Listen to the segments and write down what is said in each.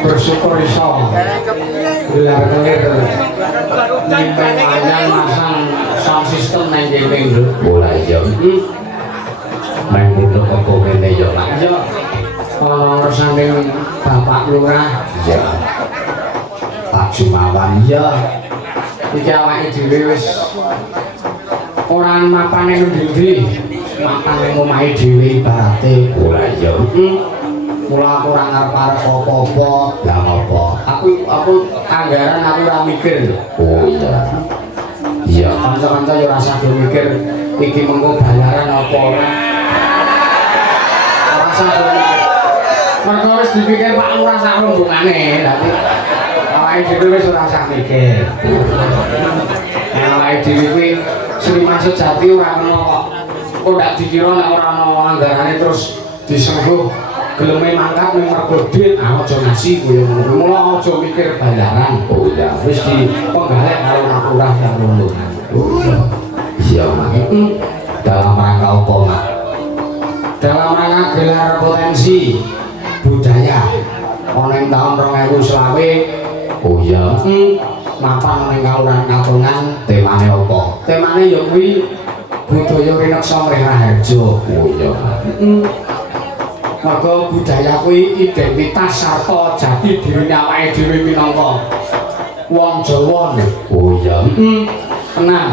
bersyukur iso gelar-gelir nyimpen anyar masang sound system nang jemping lho mulai yo main butuh apa ngene yo lah yo kalau saking Bapak Lurah ya Pak Jumawan ya iki awake dhewe wis ora mapane ndi-ndi mapane omahe dhewe ibarate mulai yo mula aku ora ngarep-arep apa-apa lah apa aku anggaran aku ora mikir lho oh iya iya kanca-kanca yo rasa do mikir iki mengko bayaran apa ora rasa do mikir mergo wis dipikir Pak Lurah sak rombongane lha awake dhewe wis ora usah mikir. Awake dhewe kuwi seniman sejati ora kena kok ndak dikira nek ora ana anggarane terus disengguh geleme mangkat ning mergo duit aja ngasih koyo ngono. Mula aja mikir bayaran. Oh ya, wis dipenggalek karo Mak Lurah karo ngono. Iya, Mak. Dalam rangka apa, Mak? Dalam rangka gelar potensi budaya ana ing taun 2020. Oh iya. Mapan ning Kalurahan Katongan temane apa? Temane ya kuwi budaya rineksa mrih Raharja. Oh iya. Mergo budaya kuwi identitas sarta jati dirine awake dhewe minangka wong Jawa. Oh iya. Tenang.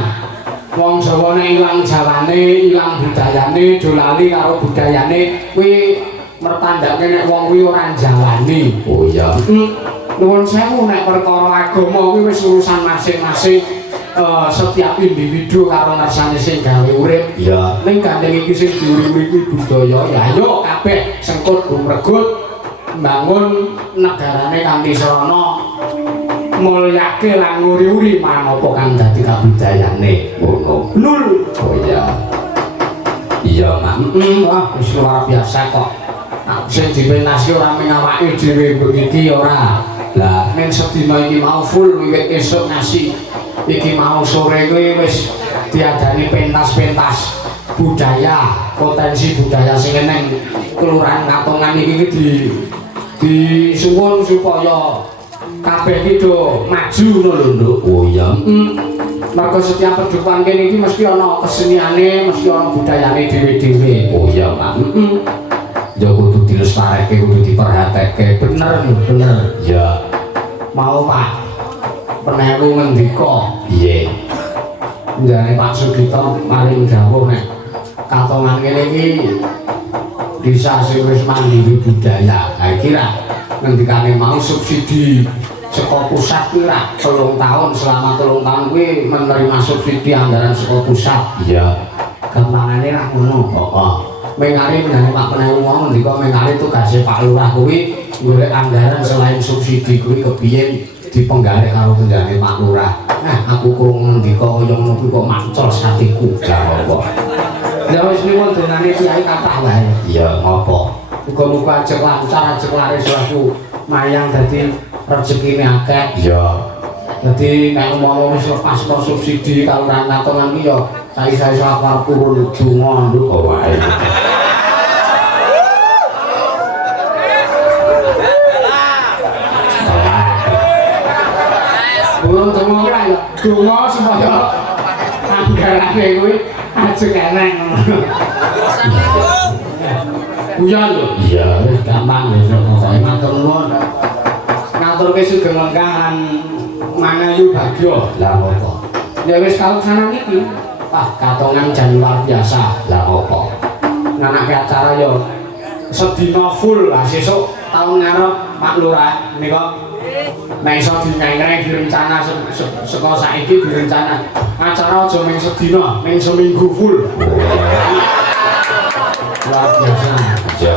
Wong Jawa nek ilang jawane, ilang budayane, dolali karo budayane kuwi mertandake nek wong kuwi ora njawani. Oh iya. Nuwun sewu nek perkara agama kuwi wis urusan masing-masing setiap individu karo ngersane sing gawe urip. Iya. Ning gandeng iki sing diurip iki budaya. Ya ayo kabeh sengkut gumregut mbangun negarane kanthi sarana mulyake lan nguri-uri manapa kang dadi kabudayane. Ngono. Lul. Oh iya. Iya, Mak. Wah, wis luar biasa kok. Sing dipenasi ora mung awake dhewe begiki ora. Lah men sedina iki mau full wiwit esuk ngasih iki mau sore kuwi wis diadani pentas-pentas budaya, potensi budaya sing eneng Kelurahan Katongan iki disuwun supaya kabeh iki do maju ngono lho, Nduk. Oh iya. Mergo setiap perjumpaan kene iki mesti ana keseniane, mesti ana budayane dhewe-dhewe. Oh iya, Pak. Ya kudu dilestareke, kudu diperhatike. Bener, bener. Ya. Mau Pak Penewu ngendika. Iya. Jane Pak Sugito maring dawuh nek Katongan kene iki desa sing wis mandiri budaya. Ha iki ra ngendikane mau subsidi saka pusat kuwi ra 3 tahun, selama 3 tahun kuwi menerima subsidi anggaran saka pusat. Iya. Gampangane ra ngono. Heeh. Mengari menane Pak Penewu mau ngendika mengari tugase Pak Lurah kuwi golek anggaran selain subsidi kuwi kepiye dipenggalek karo penjane Pak Lurah. Nah, aku krungu ngendika kaya ngono kuwi kok mancol satiku. Lah apa? Ya wis niku donane kiai kathah wae. Iya, ngopo? Muga-muga ajeng lancar, ajeng laris aku mayang dadi rezekine akeh. Iya. Dadi nek umpama wis lepas subsidi Kalurahan Katongan iki ya sae-sae safar turun donga nduk wae. Belum donga ora ya. Donga supaya anggarane kuwi ajeng eneng. Uyan lho. Iya, wis gampang wis saya matur nuwun. Ngaturke sugeng lengkahan Mangayu Bagyo. Lah apa? Ya wis kaleksanan iki. Wah, Katongan jan luar biasa. Lah apa? Nanake acara yo sedina full lah sesuk taun ngarep Pak Lurah nika nek iso dineng-neng direncana saka saiki direncana acara aja mung sedina, mung seminggu full. Luar biasa. Ya,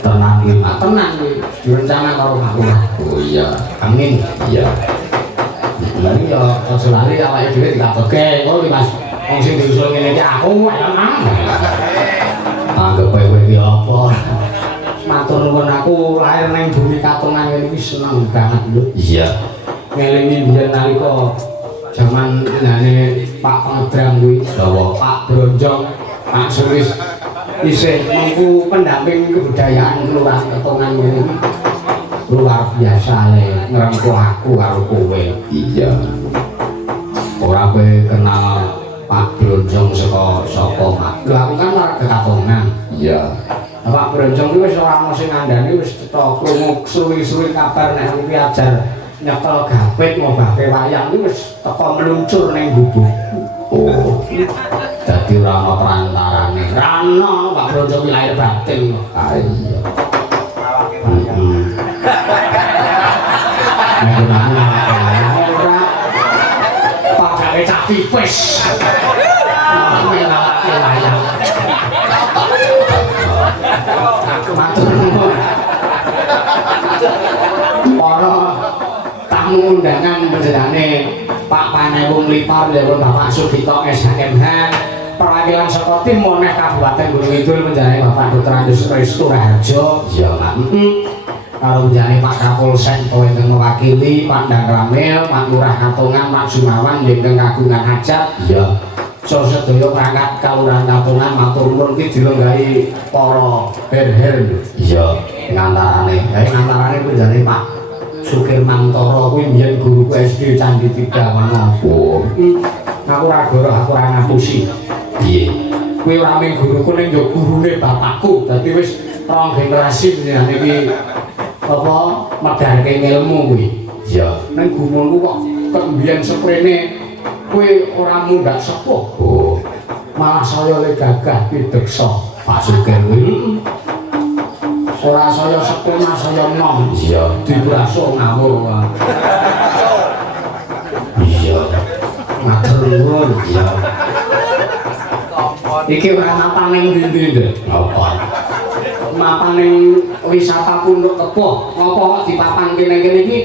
tenang iki, Pak. Tenang iki. Direncana karo Pak Lurah. Oh iya, amin. Iya. Lah iki ya aja lali awake dhewe dikatutke. Ngono iki, Mas. Wong sing diusul ngene iki aku ayo nang. Anggap kowe iki apa? Matur nuwun aku lahir ning bumi Katongan iki seneng banget lho. Iya. Ngelingi biyen nalika jaman nane Pak Pengedrang kuwi, dawa Pak Bronjong, Pak Suris isih mengku pendamping kebudayaan Kelurahan Katongan ini. Luar biasa le ngrengkuh aku karo kowe. Iya. Ora kowe kenal Pak Bronjong saka sapa, Pak? Lho aku kan warga Katongan. Iya. Pak Bronjong kuwi wis ora ono sing ngandani wis cetha krungu suwi-suwi kabar nek aku ajar nyekel gapit ngobahke wayang kuwi wis teko meluncur ning gubuk. Oh. Dadi ora ana perantarane. Ra ono Pak Bronjong lahir batin. Ah iya. Ora pagawe cah tipis. Melawake wayang. Matur nuwun. Para tamu undangan panjenengane Pak Panewung Lipar ya Bapak Sugito SHMH perwakilan saka tim Moneh Kabupaten Gunung Kidul panjenengane Bapak Dr. Andus Restu Raharjo ya Pak karo panjenengane Pak Kapolsek ingkang mewakili Pak Dang Ramil Pak Lurah Katongan Pak Sumawan ingkang kagungan hajat ya so sedaya perangkat Kalurahan Katongan matur nuwun iki dilenggahi para her-her iya ngantarane panjenengane Pak Sukirmantoro kuwi mbiyen guruku SD Candi 3 ngono. Oh. Aku ora goroh, aku ora ngapusi. Piye? Kuwi ora mung guruku ning yo gurune bapakku. Dadi wis rong generasi panjenengane iki apa medharke ilmu kuwi. Iya. Ning gumunku kok kembiyen seprene kuwi ora mundhak sepuh. Oh. Malah saya le gagah pideksa Pak Sukir kuwi. Ora saya sepuh mas saya nom iya dibraso ngawur iya matur nuwun iya iki ora mapan ning ndi-ndi apa mapan ning wisata Punduk Kepo ngopo dipapan kene-kene iki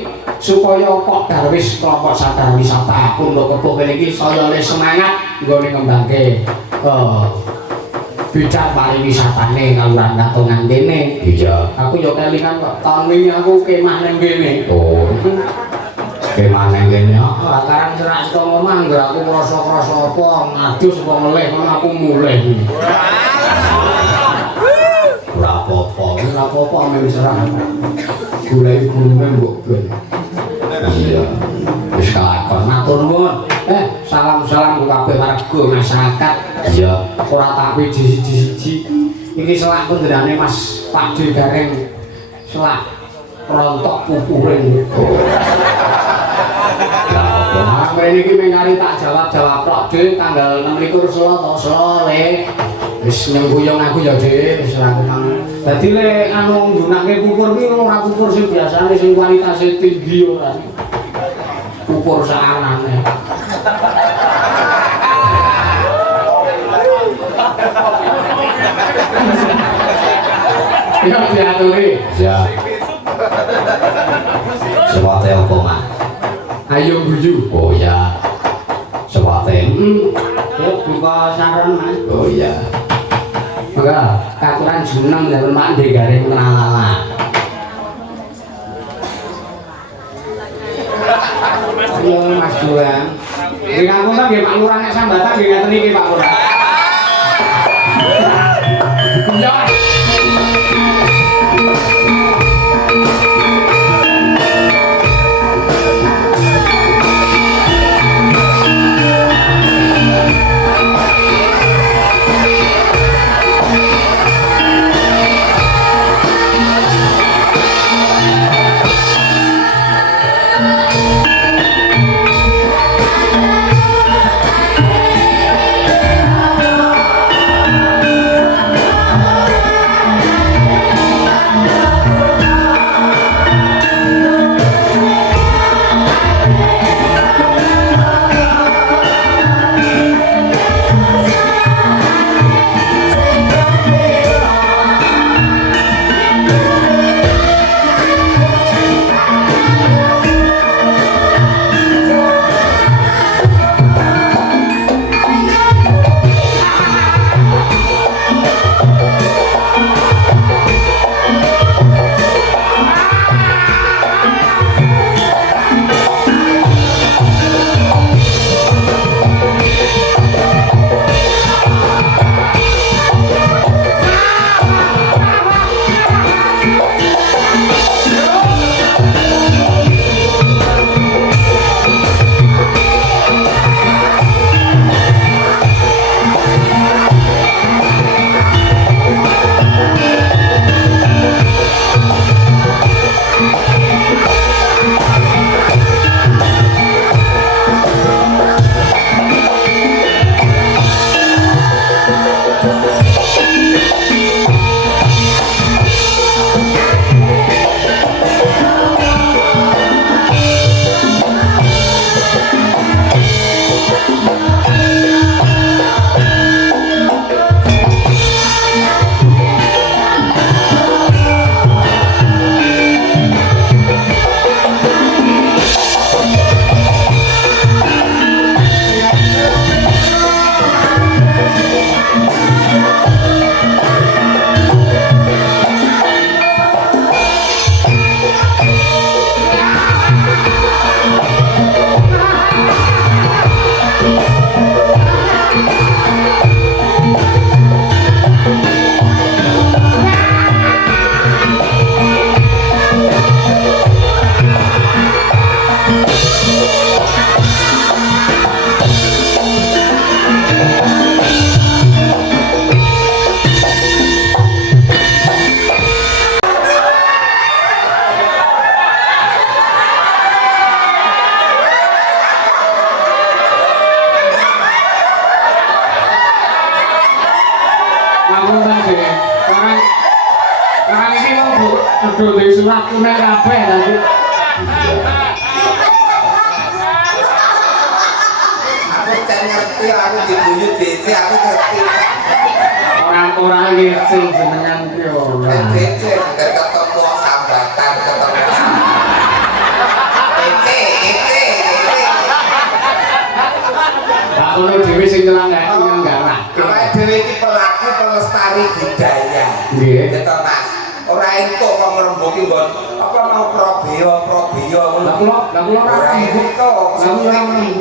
supaya Pak Darwis kelompok sadar wisata Punduk Kepo kene iki saya le semangat nggone ngembangke bidang pariwisatane Kalurahan Katongan kene. Iya. Aku yo kelingan kok tahun wingi aku kemah ning kene. Oh. Kemah ning kene. Lakaran serak saka omah ngger aku ngrasa-ngrasa apa ngadus apa ngelih ngono aku mulih. Ora apa-apa men serang. Golek gurune mbok ben. Iya. Wis kalakon matur nuwun. Salam-salam kabeh warga masyarakat. Iya, ora tak siji-siji. Iki selak panjenengane Mas Pakde Gareng. Selak rontok pupuring. Lah apa iki mengari tak jawab-jawab tok dhewe tanggal 26 Selasa le. Wis nyengkuyung aku ya Dik, wis ora kemang. Dadi le anu nggunakake pupur iki ora pupur sing biasane sing kualitasé tinggi ora. Pupur saanane. Ya diaturi. Ya. Sewate apa, Mas? Ayo guyu. Oh ya. Sewate. Yuk buka saron, Mas. Oh ya. Maka katuran jeneng dalem Pak Ndhe Gareng Tralala. Ayo Mas Juan. Nggih ngapunten nggih Pak Lurah nek sambatan nggih ngaten iki Pak Lurah. Ya. Waduh, di surat kuning kabeh tadi. Aku cek ngerti, aku dibuyut DC, aku ngerti. Orang-orang ngerti jenengan ki ora. DC juga ketemu sambatan, ketemu DC. Pak ngono dhewe sing nyelanggati ngarah. Awake dhewe iki pelaku pelestari budaya. Nggih. Gitu Mas. Ora entuk kok ngrembuki nggon apa mau probiyo ngono. Lah kula ora entuk.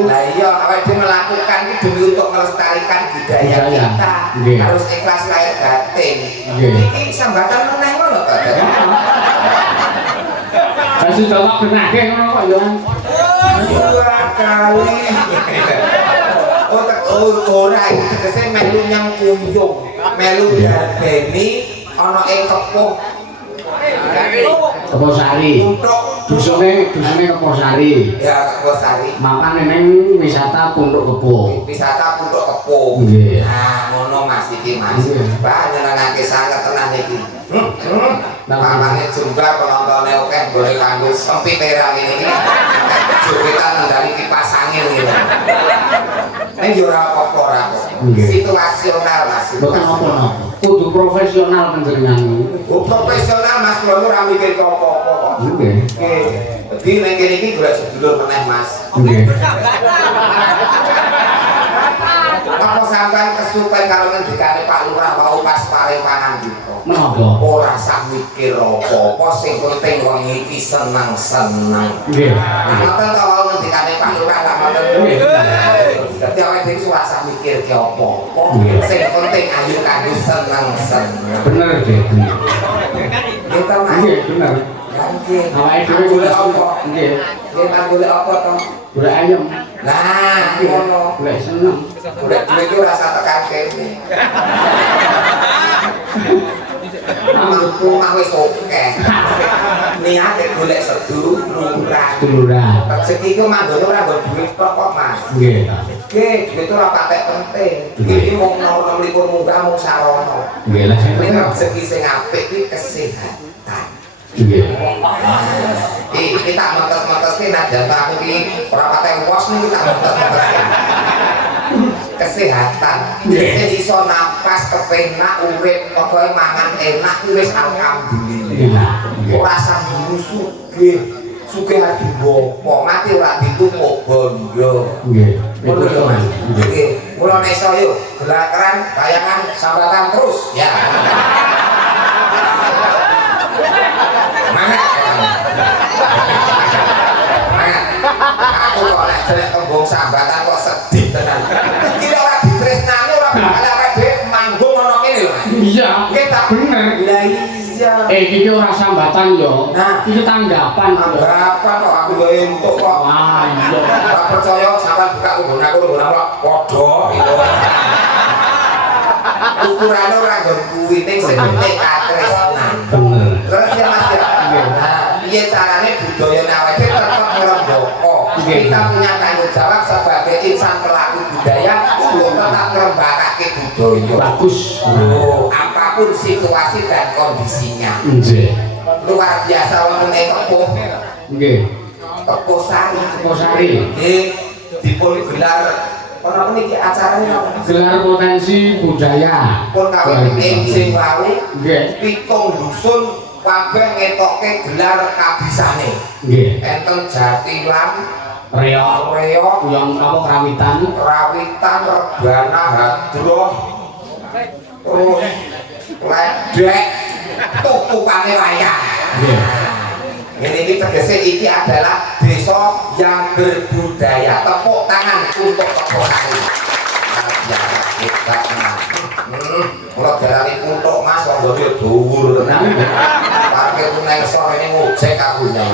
Lah iya awake dhewe melakukan iki demi untuk melestarikan budaya kita. Nggih. Harus ikhlas lahir batin. Nggih. Iki sambatan meneh ngono to. Kasih coba benake ngono kok yo. Dua kali. Ora iki tegese melu nyang kunjung, melu darbeni ana ing kepuh. Keposari. Untuk Dusune Keposari. ya Keposari. Mapan ning wisata Pondok Kepo. Wisata Pondok Kepo. Nggih. Nah, ngono Mas iki Mas. Nggih. Bah nyenengake sanget tenan iki. Papane jembar penontonne akeh gone kanggo sempit era ngene iki. Jogetan ngendali kipas angin iki. Nek yo ora apa-apa ora kok. Nggih. Situasional Mas. Boten apa-apa. Kudu profesional panjenengan. Oh, profesional Mas kula ora mikir apa-apa kok. Nggih. Oke. Dadi nek kene iki golek sedulur meneh Mas. Nggih. Apa sampean kesupen karo ngendikane Pak Lurah wau pas paring panandika? Menapa? Ora sak mikir apa-apa sing penting wong iki seneng-seneng. Nggih. Ngoten ta wau ngendikane Pak Lurah lah ngoten. Nggih. Dadi awake dhewe ora sak mikir ki apa-apa. Nggih. Sing penting ayo kanggo seneng-seneng. Bener deh. Kita Mas. Nggih, bener. Nggih. Awake dhewe golek apa? Nggih. Nggih, Mas golek apa to? Golek ayam. Nah, ngono. Golek seneng. Golek duit ki ora sak tekan kene. Rumah wis akeh. Niate golek seduluran. Rezeki ku manggon ora nggo duit tok kok, Mas. Nggih. Nggih, duit ora patek penting. Iki mung nom likur munggah mung sarana. Nggih lah sing Nek penting. rezeki sing apik kuwi kesehatan. Nggih. Kita mentes-menteske nek jatah aku iki ora patek wos niki tak mentes-menteske. Kesehatan. Sing iso napas kepenak urip pokoke mangan enak kuwi wis alhamdulillah. Ora sambung sugih ati bopo, mati ora ditumpuk bondo. Nggih. Ngono lho Mas. Nggih. Mula nek iso yo gelakeran bayangan sambatan terus ya. Mangat. Aku kok nek jelek tembung sambatan kok sedih tenan. Iki ora ditresnani ora bakal arek dhewe manggung ana kene lho Mas. Iya. Nggih tak Bener. Lah iya. Iki ora sambatan yo. Nah. Iki tanggapan. Anggapan kok aku yo entuk kok. Wah, iya. Ora percaya sampean buka kebon aku padha gitu. Ukurane ora nggon kuwi ning sing penting katresnan. Bener. Terus ya Mas ya. Nah, piye carane budaya awake tetep ngrembaka. Kita punya tanggung jawab sebagai insan pelaku budaya untuk tetap ngrembakake budaya. Bagus. Loh, apapun situasi dan kondisinya. Nggih. Luar biasa wonten ing Kepuh. Nggih. Keposari. Keposari. Nggih, dipun gelar ana niki acarane napa? Gelar potensi budaya. Pun kawin ing sing wau Nggih. pitung dusun kabeh ngetokke gelar kabisane. Nggih. Enten Jatilan, Reok. Yang apa kerawitan? Rawitan, Rebana, Hadroh, terus Ledek, tukupane wayang. Nggih. Ini tegese iki adalah desa yang berbudaya. Tepuk tangan untuk Keposari. Ya, kita kalau darani untuk Mas wong yo dhuwur tenan. Parkir nang sore ngojek aku nyang.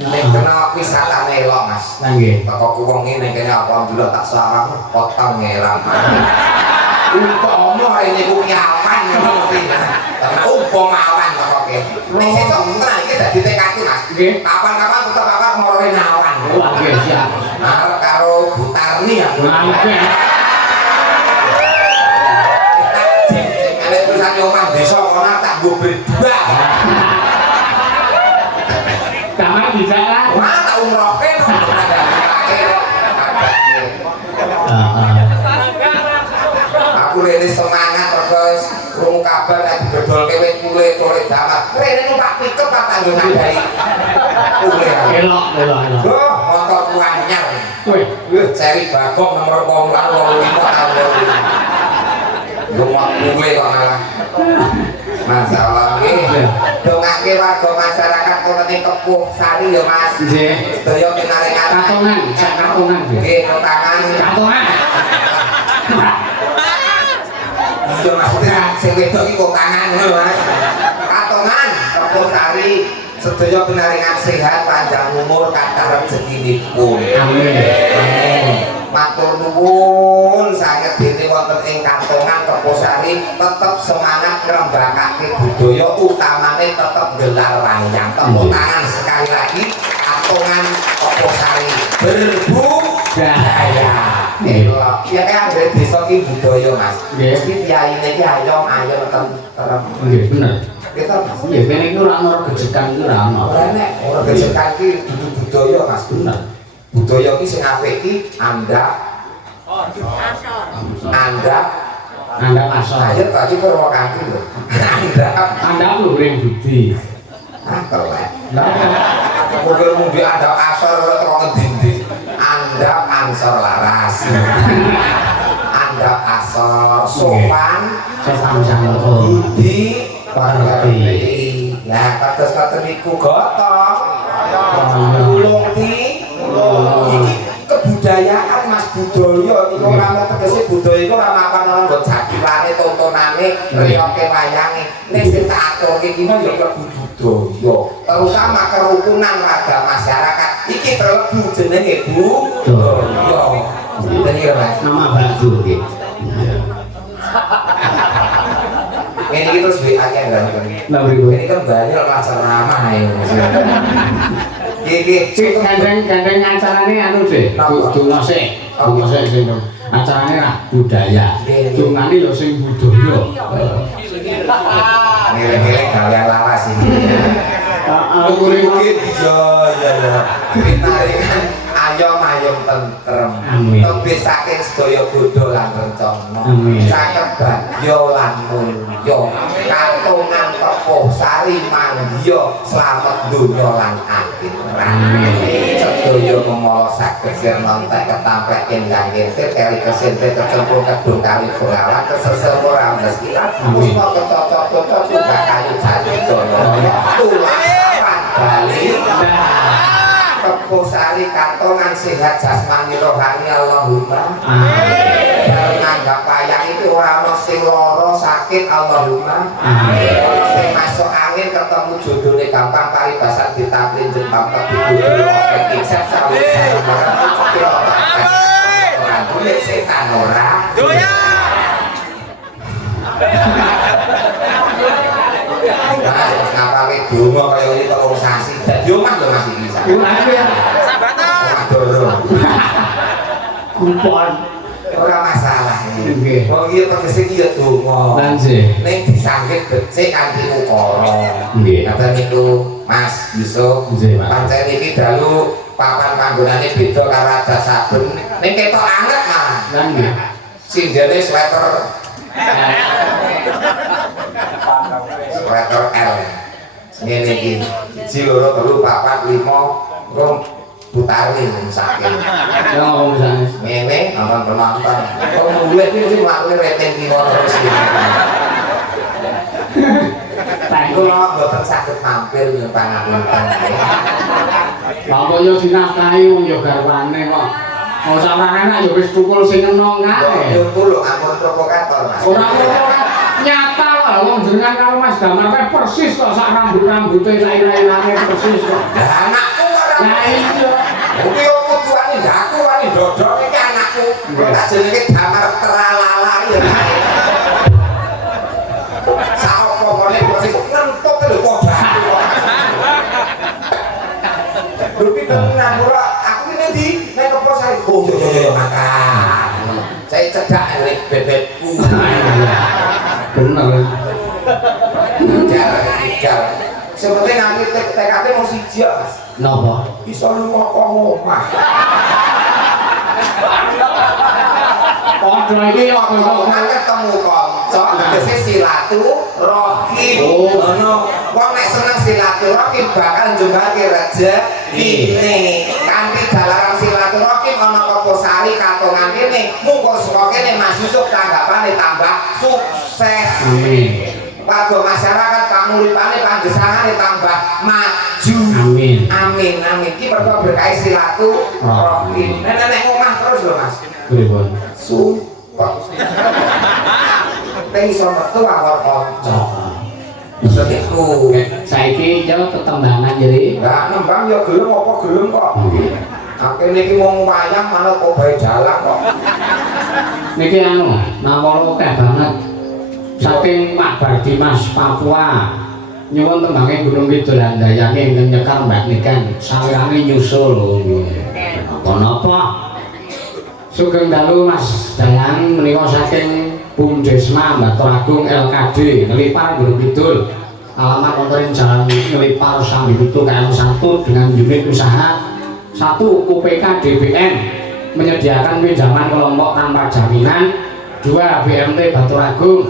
Nek kena wisatane elok Mas. Nggih. Teko wong ngene kene alhamdulillah tak sarang potong ngeram. Umpama ini ku nyawan ngono kuwi. Umpama awan pokoke. Nek sesuk tenan iki dadi tekadku Mas. Nggih. Kapan-kapan tetep apa ngorowe nawan. Wah, nggih siap. Arep karo Butarni ya. Nggih. Ada tulisan omah desa kono tak mbok berdua. Kamar bisa lah. Wah, tak umrohke no. Aku rene semangat terus krungu kabar nek didodolke wit kulit oleh damat. Rene numpak pickup apa tanggo ngandai. Kulit. Elok. Loh, motor kuanyar. Wih, seri Bagong nomor 85 tahun 2005. Lumah kulit kok malah. Masalah ini dongake warga masyarakat Kota Tepuh Sari ya Mas. nggih. Sedaya pinaringan Katongan, sak katongan nggih. nggih tangan. Katongan. Iya maksudnya sing wedok iki kok tangan ngono Mas. Katongan Tepuh Sari sedaya pinaringan sehat panjang umur kathah rezekinipun. Amin. Amin. Matur nuwun sanget dene wonten ing Katongan Tepuh Sari tetep semangat ngrembakake budaya utamane tetep gelar wayang. Tepuk tangan sekali lagi Katongan Tepuh Sari berbudaya. Elok. Ya kan dari desa iki budaya Mas. Nggih. Iki kiyaine iki ayom tentrem. Nggih, bener. Kita Nggih, kene iki ora ana gejekan iki ora ana. ora nek ora gejekan iki dudu budaya Mas. Bener. Budaya iki sing apik iki andhap Anda asal. ayo tadi karo kaki lho. Anda lho ring budi. Telek. Lah, Mungkin ada asor ora ngendi. Andhap ansor laras. Andhap asor sopan sama-sama. budi parti. Lah kados-kados niku gotong. Ulung iki kebudayaan Mas budaya iku ora mung tegese budaya iku ora mapan ora nggo jadilane tontonane riyoke wayange nek sing tak aturke iki ya klebu budaya terutama kerukunan warga masyarakat iki terlebu jenenge budaya bener Mas Nama baju nggih. ini iki terus WA-nya kan Lah mriku. ini kan banyak ramah ya iki Gandeng acarane anu deh. Donga sik. Donga sik sing acarane ra budaya. Dongane ya sing budaya. nilai-nilai gawean lawas ini Heeh, mungkin ya pinaringan ayom tentrem Amin. tebih saking sedaya bodho lan rencana Amin. caket bagyo lan mulya Katongan Tepuh Sari mangya slamet donya lan akhirat sedaya memala saged sirna entek ketamplek endang kentir kali kesentet kecemplung kedung kali berawan kesesel ora mestilah puspa kecocok-cocok juga kayu jati dono tulang kapan bali Tepuh Sari Katongan sehat jasmani rohani Allahumma amin nganggap wayang itu ora ono sing lara sakit Allahumma amin sing masuk angin ketemu jodone gampang paribasan ditaplin jembang kebudu oke kisah sawit ora duwe setan ora ngapa ke donga kaya iki telung sasi dadi omah lho Mas iki Kupon. ora masalah Nggih. wong iki tegese iki ya donga Lan sih. ning disambit becik kanthi ukara Nggih. ngaten niku Mas Yusuf Nggih, Mas. pancen iki dalu papan panggonane beda karo adat saben ning ketok anget Mas Lan nggih. sindene sweater L ngene iki 1 2 3 4 5 rom putari saking Ya ngomong sana. ngene nonton penonton kok mulai iki mesti mlakuke rating ki terus iki kula mboten saged tampil ing pangapunten Bapak yo dinafkahi wong yo garwane kok. Oh sampeyan enak yo wis tukul sing enong kae. yo kulo ampun provokator Mas Ora nyata wae wong jenengan karo Mas Damar kae persis kok sak rambut-rambute lain-lainane persis kok. lah anakku ora Lah iya. kuwi yo kuduane ndaku wani dodok iki anakku tak jenenge Damar Tralala ya saopo-opone persis nentuk lho kok lho pintenan ora aku ini di nek kepo saya oh yo makan saya cedak bebekku Bener. cara Seperti nanti TKT mau siji Mas. Napa? Iso lunga kok omah. Padha iki kok Kok ketemu kanca tegese silaturahim. Ngono. Wong nek seneng silaturahim bakal njembake rezekine. Kanthi dalaran silaturahim ana Koposari katongan kene, mungkur saka kene Mas Yusuf tanggapane tambah sukses. Amin. Warga masyarakat panguripane panggesangane tambah maju. Amin. Amin amin. Iki mergo berkah silaturahim. Nek ngomah terus lho Mas. Pripun? Sumpah. Tapi iso metu awal kanca. Sepiku. Saiki yo tetembangan jadi. Lah nembang ya gelem apa gelem kok. Akeh niki wong wayang manut kok bae jalan kok. Niki anu, nawara akeh banget. Saking Pak Bardimas Papua nyuwun tembange Gunung Kidul Handayani ingkang nyekar Mbak Niken sawirane nyusul. Napa? Sugeng dalu Mas Dayang menika saking Bumdesma Batur Agung LKD Ngelipar Gunung Kidul. Alamat wonten Jalan Ngelipar Sambibutu KM 1 dengan unit usaha 1 UPK DBM menyediakan pinjaman kelompok tanpa jaminan, 2 BMT Batur Agung,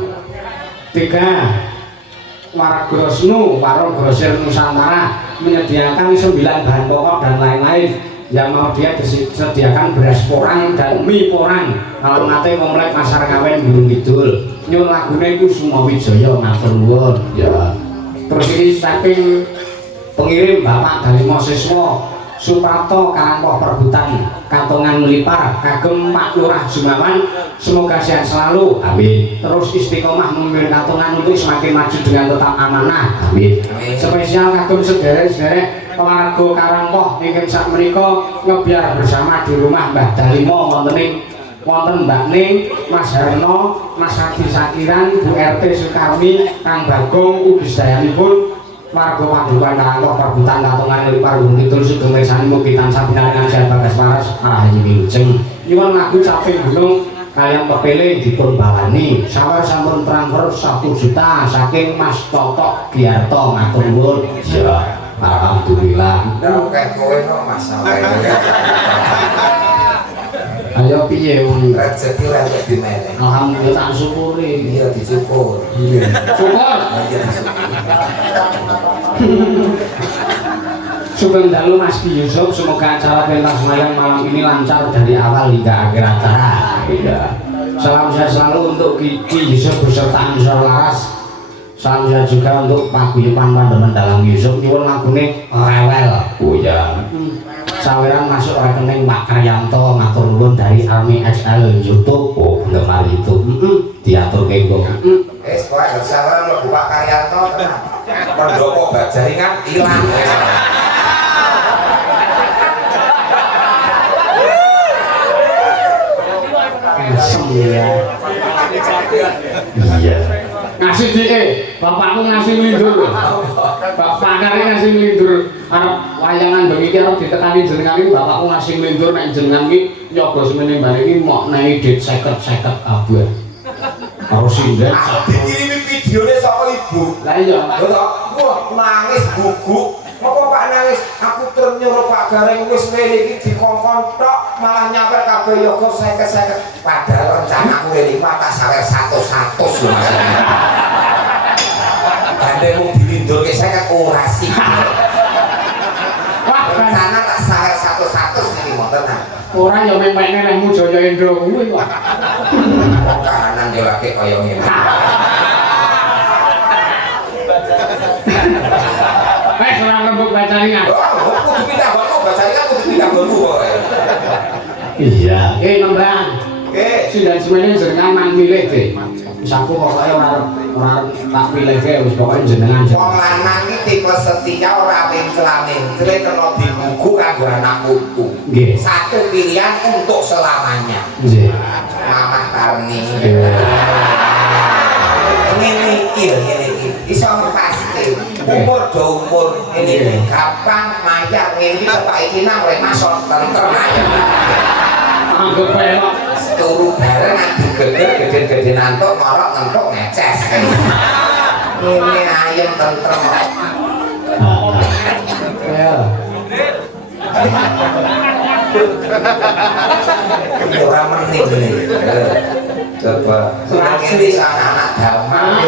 3 Wargrosnu Warung Grosir Nusantara menyediakan 9 bahan pokok dan lain-lain. Yang mau dia disediakan beras porang dan mie porang. Alamatnya Komplek Pasar Kawen Gunung Kidul. Nyun lagune iku Sumawijaya matur nuwun. Ya. Terus ini saking pengirim Bapak dari mahasiswa Suprapto Karangpoh Perbutan Katongan Ngelipar kagem Pak Lurah Jumawan, semoga sehat selalu. Amin. Terus istiqomah memimpin Katongan untuk semakin maju dengan tetap amanah. Amin. Spesial kagem sederek-sederek warga Karangpoh ingkang sakmenika ngebiar bersama di rumah Mbah Dalimo wonten Mbak Ning, Mas Herno, Mas Hadi Sakiran, Bu RT Sukarmi, Kang Bagong, ugi sedayanipun warga Padukan Karangpoh Perbutan Katongan Ngelipar Gunung Kidul sugeng mirsani mugi tansah pinaringan sehat bagas waras rahayu wilujeng. Nyuwun lagu Caping Gunung kalian pepele dipun bawani sawer sampun transfer 1 juta saking Mas Totok Giarto matur nuwun. Ya, alhamdulillah. Oke kowe kok masalah. Ayo piye wong Rezeki lek dimene. alhamdulillah tak syukuri. Iya disyukur. Iya. Syukur. Iya disyukur. Sugeng dalu Mas Ki Yusuf, semoga acara pentas mayang malam ini lancar dari awal hingga akhir acara. Iya. Salam sehat selalu untuk Ki Yusuf beserta Ansor Laras. Salam sehat juga untuk paguyuban Pandemen Dalang Yusuf. Nyuwun lagune Rewel. Oh ya. Saweran masuk rekening Pak Karyanto matur nuwun dari Army XL YouTube. Oh, penggemar YouTube. Diatur kenggo. Pokoke saweran mlebu Pak Karyanto tenang. Pendopo bak jaringan ilang. Iya. Ngasih DE, bapakku ngasih lindur. Bapak kare ngasih lindur arep wayangan bengi iki arep ditekani jenengan iki bapakku ngasih lindur nek jenengan iki nyoba semene mbane iki mok nehi dit 50-50 kabeh. Harus sindet. Aku dikirimi videone saka ibu. Lah iya. Wah, nangis guguk. Apa Pak nangis? Aku terus nyuruh Pak Gareng wis ngene iki dikongkon tok malah nyamper kabeh yoga 50-50. Padahal rencanaku rene tak sawer 100-100 lho Mas. Gandeng mung dilindurke 50 ora sih. Wah, rencana tak sawer 100-100 iki mboten nah. Ora ya mempekne Lehmu Jaya Indra kuwi kok. Kahanan dheweke kaya ngene. Wes ora rembug bacaringan. Oh, kudu pindah kok bacaringan kudu pindah dulu kok. Iya, nembang. Sindan semene jenengan mang milih deh. Wis aku pokoke ora tak pilih ge wis pokoke jenengan. Wong lanang iki tipe setia ora mencela-mencela kena digugu kanggo anak putu. Nggih. Satu pilihan untuk selamanya. Nggih. Mamah Karni. Ngene iki iso ngepaske. Umur do umur ini gampang mayar ngene iki Pak iki nang oleh masuk tentrem aja. Anggap bae kok Turu bareng adu geger gede-gede nantuk ngorok ngentuk ngeces. Ini ayam tentrem. Ya. Orang menit ini. Coba. Ini sana anak damai.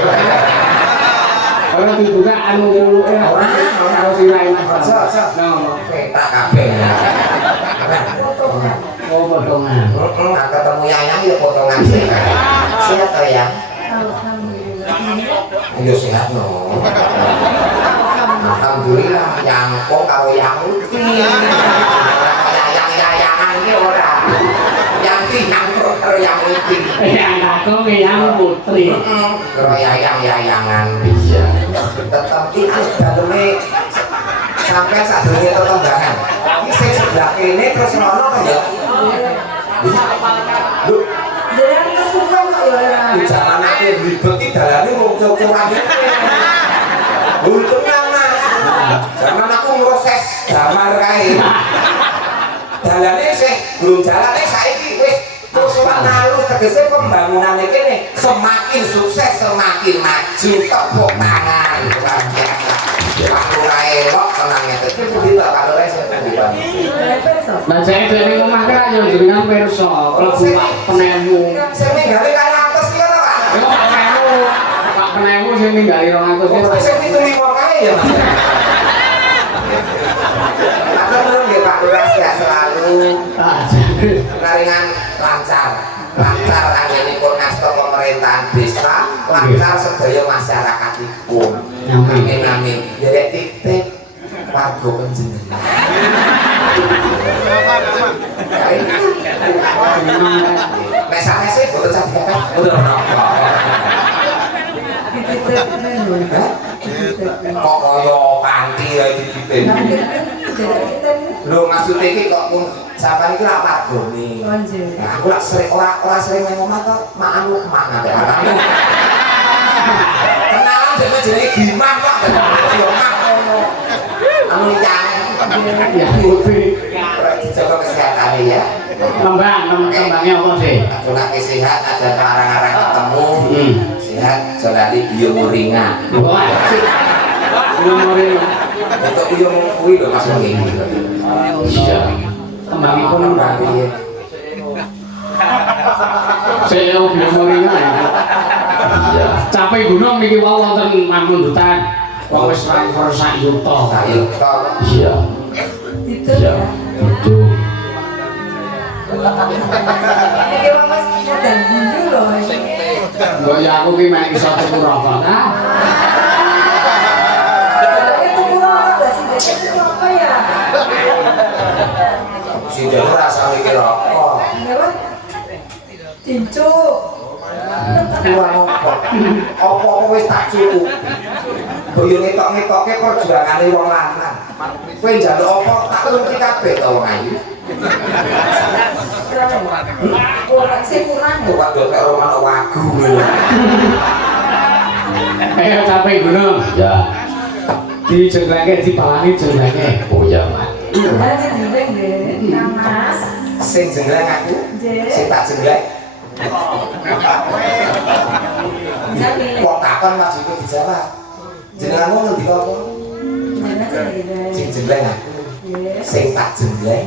Orang dibuka anu dulu orang sirai mas. No, petak kabeh. oh potongan. Nah, ketemu Yayang ya potongan sih. Sehat ta ya? Alhamdulillah. Ayo sehat no. Alhamdulillah yang kok karo yang uti. Yang iki ora. Yang tinang karo yang uti. Yang kakung yang putri. Karo yayangan. Iya. Tetep ki daleme sampai sadurunge tetembangan. Iki sing sebelah kene terus rono kok ya. Lho, Jangan kesuwen kok ya ora. di zaman aku ribet ki dalane wong cocokan iki. Untungnya Mas. Zaman aku ngproses damar kae. Dalane sih belum jalane saiki wis terus halus tegese pembangunan iki nih semakin sukses semakin maju tepuk tangan. Aku ra elok tenang ya tapi begitu kalau ra iso bukan. Nah saya dari rumah kan aja jenengan perso, kalau buka penemu. Sing ninggali kaya atas iki ora Pak. Yo Pak penemu sing ninggali 200 Kok sing 75 kae ya Mas. Atau belum ya Pak Lurah sehat selalu. Pengaringan lancar anginipun ngasta pemerintahan desa lancar sedaya masyarakatipun amin derek titik warga panjenengan nek sanes boten saged udah kok kaya panti ya dititip lho maksudnya iki kok pun sampean iki lak pardone. Nah, aku lak sering ora sering nang omah to, mak mana ambek anakku. Kenalan jenenge Gimah kok. Yo mak ngono. Anu yang Ya putri. dijaga kesehatan ya. Kembangnya apa sih? Aku nak sehat ada arang-arang ketemu. Sehat jalani biomoringa. Wah. Biomoringa. Untuk kuwi lho Mas ngene. Iya. Kembangipun Kembang saya biomoringa. Iya. Capek gunung niki wau wonten Mangundutan. Wong wis transfer sak yuta. Ayo to. Iya. Itu Iya. ya. Betul. Iki wong Mas dan bunyi loh. Mbok ya aku ki mek iso tuku rokok ta. Itu kurang lah sih. Itu apa ya? Si dhewe rasa mikir rokok. Lewat cincu. Kurang apa wis tak cukup. Kok yo ngetok-ngetoke perjuangane wong lanang. Kowe njaluk apa tak turuti kabeh to wong ayu. Kurang sih kurang. Kok padha karo manuk wagu lho. Ayo capek gunung. Ya. Dijenglenge dipalani jenglenge. Oh ya, Mas. Ada jeneng nggih, Kang Mas. Sing jengleng aku, sing tak jengleng. Kok takon wajibku dijawab. Jenenganmu ngendi kok? Sing jengleng aku. Sing tak jengleng.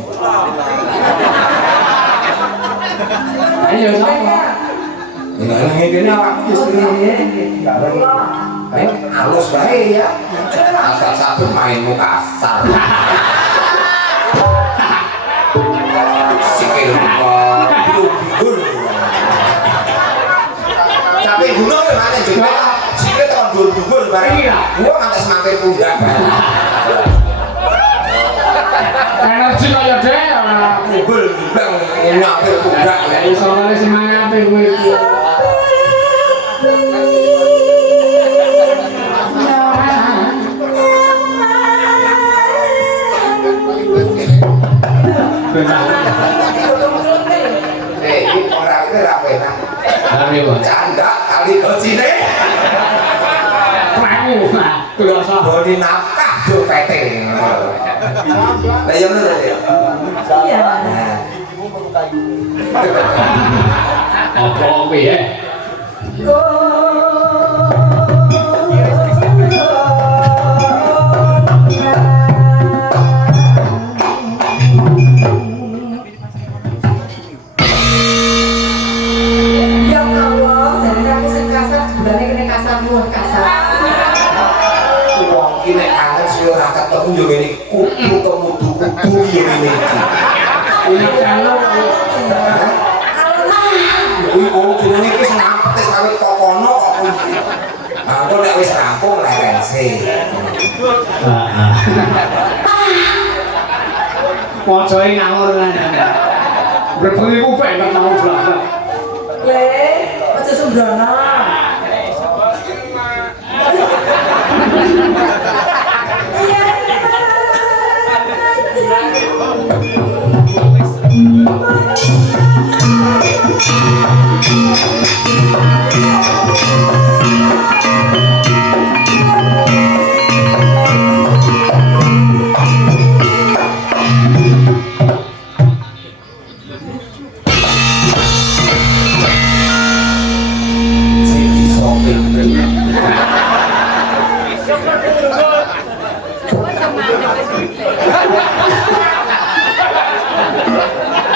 Ayo sapa? Ini kene awakmu wis halus bae ya. Asal sabun mainmu kasar. Sikil bubur. Tapi gunung ya mana juga. Sikil tekan bubur bareng. Gua ngantes mampir pundak. Energi kaya dhewe ora. Bubur juga mampir pundak. Ya iso kali semangate kowe iki. Iki ora ora penak. Kali wae. Canda kali gosine. Pramu. Kuloso. Boni nafkah dopete. Lah yo ngono ya. Iya. Apa piye? Kuwi jenenge iki snampet wis kawit kokono kok. Aku nek wis rampung lerense. Heeh. Pocoke ngawur kan. Berbengi ku penak nang belakang. Le, aja sembrono.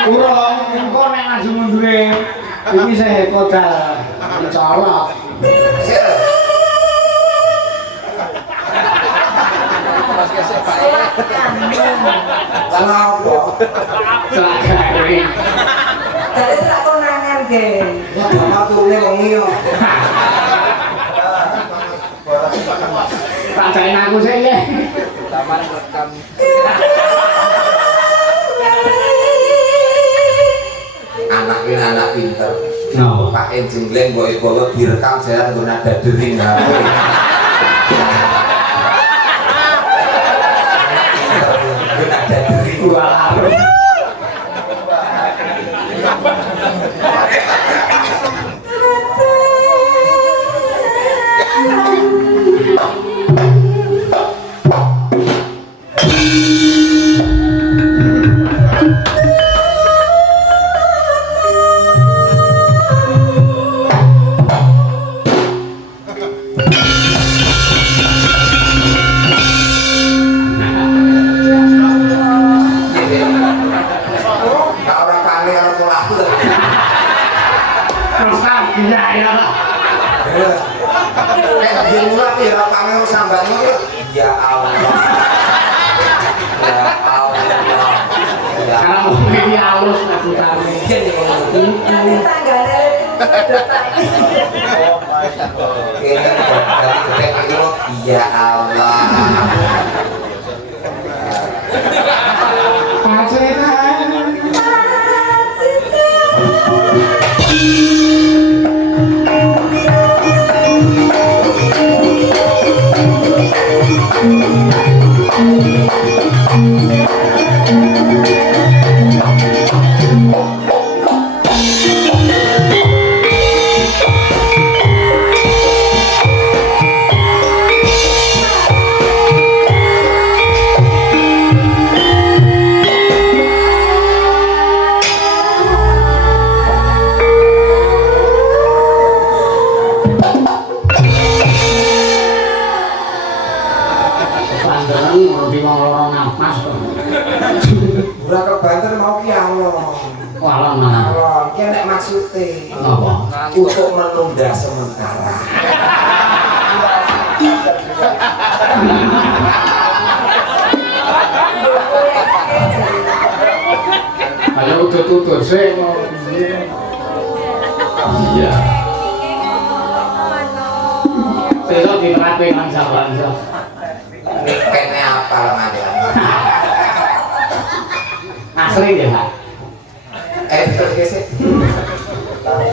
Urung engko nek maju mundure iki sih kodal mencolok. Kenapa? Celaka. Dari serak konangan ge. Ya maturne wong iyo. Pacain aku sih ya. Taman rekam. Anak ini anak pinter. No. Pak Enjingleng boy-boy direkam saya nggo nada dering ha. Nada dering Walah. Nostalgia ya. Dia mulai ya panggil sambatmu ya Allah. Ya Allah. Karena mau ini halus maksudnya. Nanti tanggane Ya Allah. Ora kebanter mau ki Allah. Walah nah. Allah, ki nek maksude Apa? untuk menunda sementara. Ayo tutur sih mau. Iya. Besok diterapin nang jalan so. Kene apa lemane? Asli ya, Pak. Terus gesek. Tapi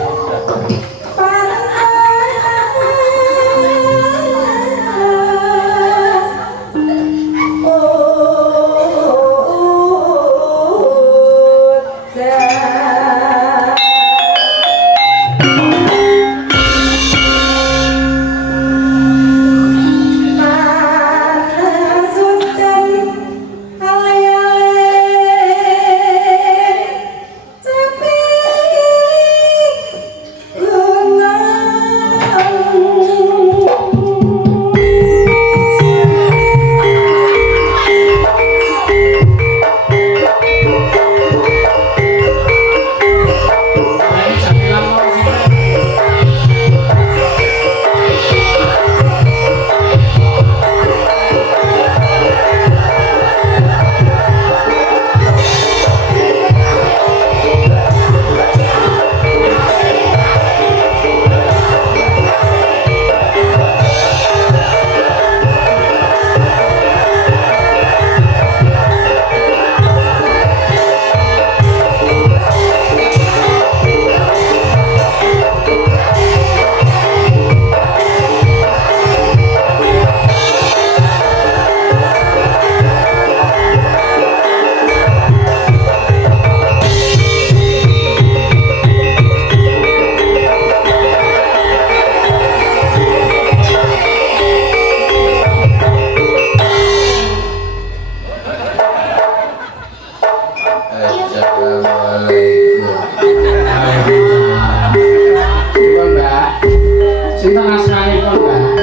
Waalaikumsalam. Pun Mbak. Sinten asmanipun Mbak?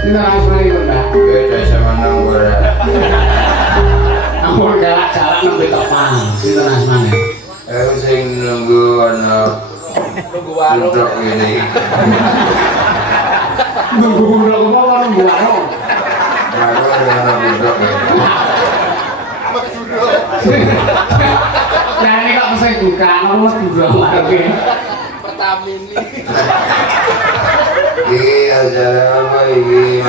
Sinten asmanipun Mbak? Beda sama nomor. Ampun galak-galak nembe tepan. Sinten asmane? Aku sing nunggu anak untuk ini. Nunggu budak apa nunggu warung? Aku anak untuk ini. Nah ini kok mesti buka, nomor dua lagi. Ini acara apa ini?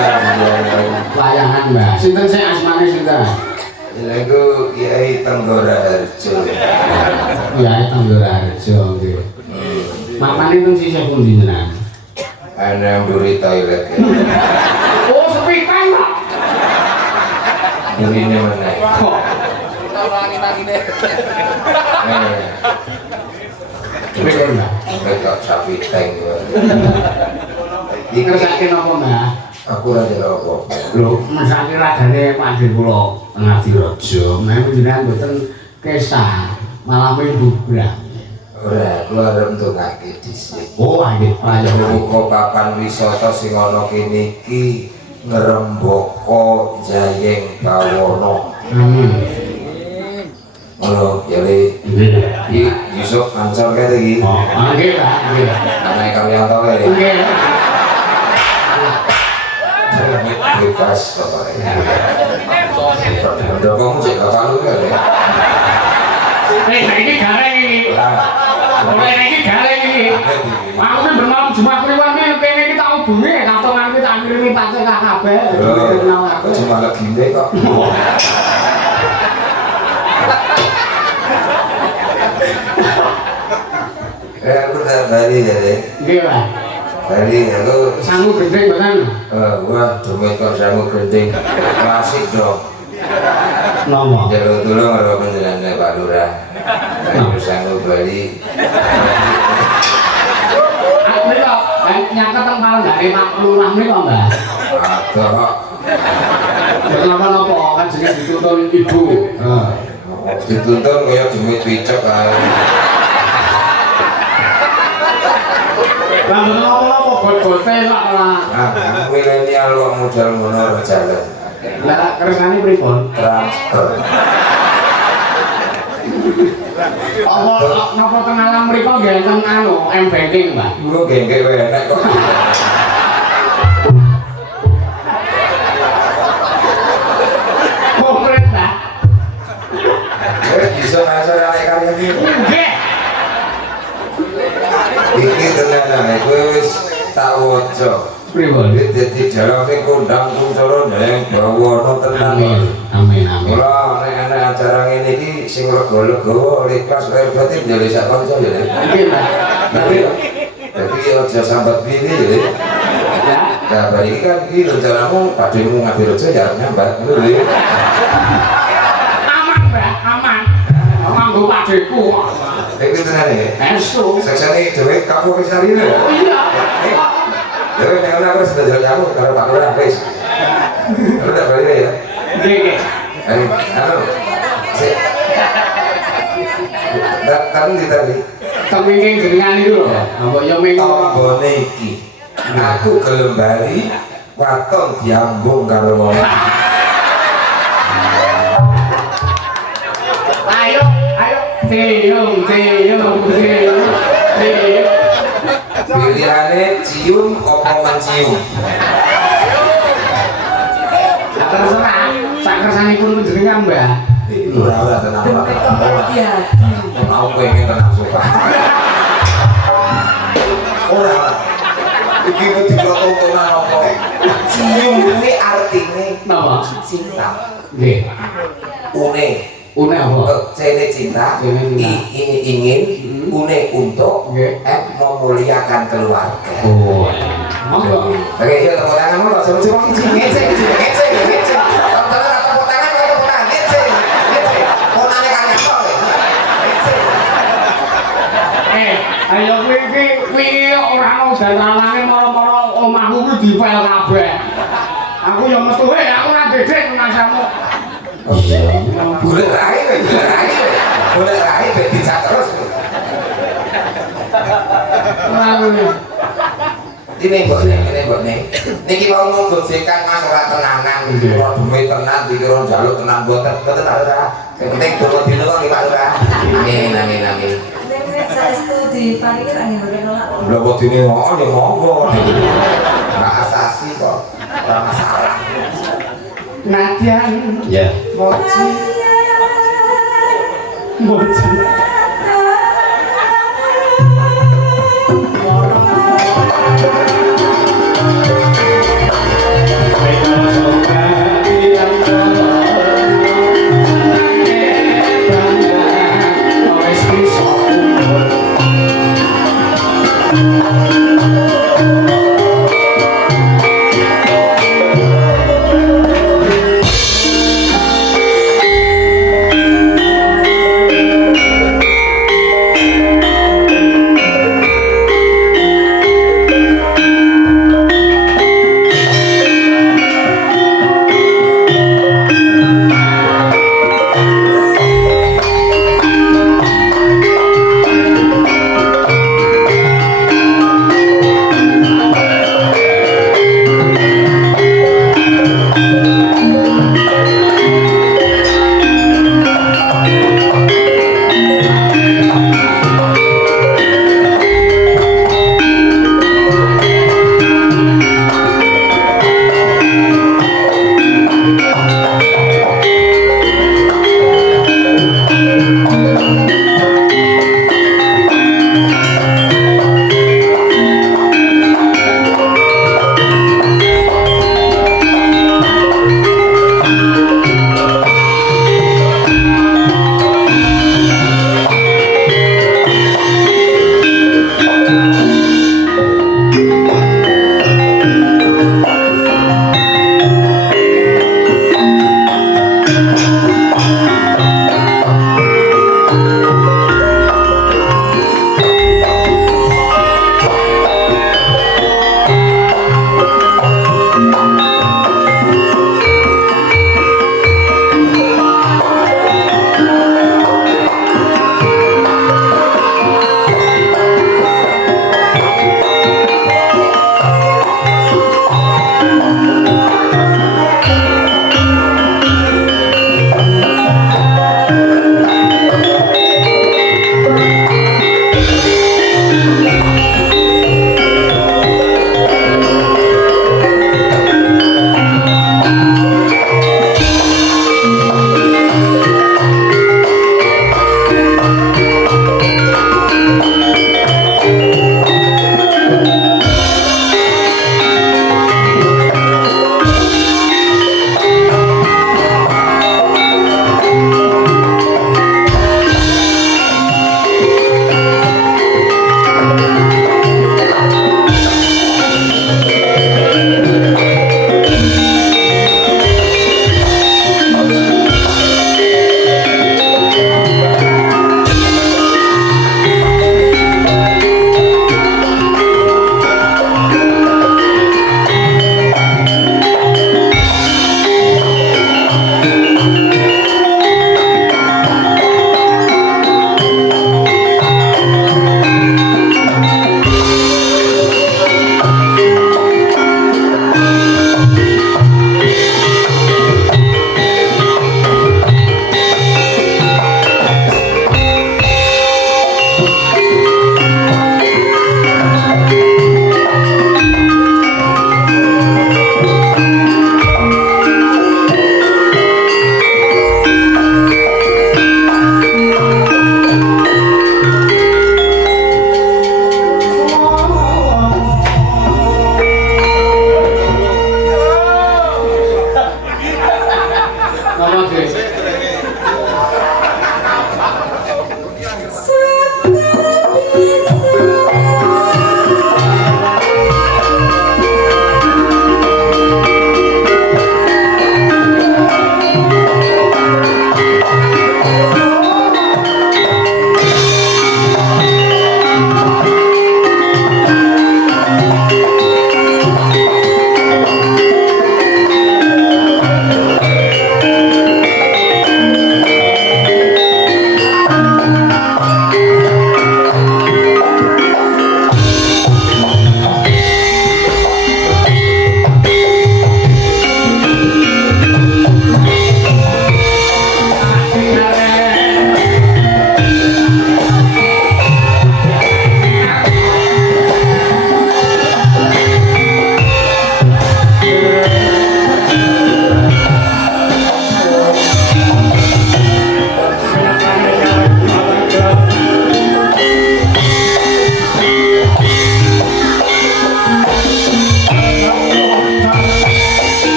Layangan Mbak. Sinten sing asmane sinten? Lagu Kiai Tenggoraharjo. Kiai Tenggoraharjo nggih. Makmane teng sisih pundi jenengan? Ana yang duri toilet. Oh, sepi kan, Pak. Ini mana? Kok Ini kan mereka sapi tank. iki ngersake napa, Mbak? Aku aja apa? Lho, mesake ragane Pakde kula Ngadireja. Menawi jenengan mboten kesah, malah mbubrang. Ora, kula arep ndongake dhisik. Oh, nggih, Pak. Muga papan wisata sing ana kene iki ngrembaka Jayeng Bawana. Ngono, ya Le. Nggih. Iki Yusuf Mansur kene iki. Oh, nggih, Pak. Nggih. Anake Karyanto kene. Nggih. Bebas pokoknya. Udah kamu cek apa lu kan ya? Ini gareng ini. Oleh ini gareng ini. Aku ini bermalam Jumat Kliwon ini kene iki tak hubungi kantongan iki tak ngirimi pacek kabeh. Aku cuma lagi gini kok. Aku udah balik ya deh. Nggih, Pak. Balik aku. Sangu gendeng mboten? Wah, domet kok sangu gendeng. Klasik dong. Nomo. Jalur tulung karo panjenengan Pak Lurah. Aku sangu balik. Aku mriko nyaket teng Palembang Pak Lurah mriko, Mbak. Atau Mboten napa-napa kan jenenge dituntun ibu. Heeh. dituntun kayak domet picok ae. Lah mboten napa-napa bot-bote kok lah. Nah, milenial kok modal ngono ora jalan. Lah kersane pripun? Transfer. Apa napa teng alam mriko nggih enten anu M-banking, Mbak? Guru gengge wae enak kok. Komplit, Mbak. Bisa ngasih anak karya ini. Nggih. Iki tenan aku wis tak waca. Pripun? Dadi jalan sing kondang kuncoro nang bawana tenan. Amin. Amin, amin. Mula nek ana acara ngene iki sing lega-lega oleh kelas lahir batin ya sak kanca ya. Nggih, Mbak. Tapi aja sambat pilih ya. Ya. Nah, bari ini kan ini rencanamu pademu ngambil aja ya nyambat ngono lho. Aman, Mbak, aman. Nganggo padeku. Iki tenan ya. Esu. Seksane dhewe kapok wis ari lho. Iya. Ya nek ana aku sudah jalan kamu karo Pak Lurah wis. Udah balik ya. Nggih, nggih. Anu. Tapi ditali. Kemingking jenengan niku lho. Mbok yo ming Tombone iki. Aku gelem bali waton diambung karo wong. Ayo, ayo. Cium. Pilihane cium apa mencium. Nah, terserah. Sak kersanipun jenengan, Mbak. Ora tenang Demi kebahagiaan. Mau pengen tenang suka. Ora. Iki kudu ditontonan apa? Cium kuwi artine Napa? cinta. Nggih. Une Une apa? Cene cinta, Cene cinta. ingin, une untuk, Nggih. memuliakan keluarga. Oh. Monggo. Oke, yuk tepuk tangan dulu, coba ngece. Tepuk tangan, ngece. Mau nanya kan nyapa, ngece. Ayo kuwi ora ono dalanane mara-mara omahku kuwi dipel kabeh. Aku ya metuhe, aku ora dedek nasamu. iya Golek rahe kowe, golek rahe. Golek rahe ben dijak terus. Lalu Ini mbok nih. Niki mau ngogojekan Mas ora tenanan, kira duwe tenan, kira njaluk tenan boten ora. Sing penting donga dina kok Pak ora. Amin. Nek saestu diparingi angin berkenalak. Lha kok dene kok ya monggo. Ora asasi kok. Ora masalah. Nadian ya moci moci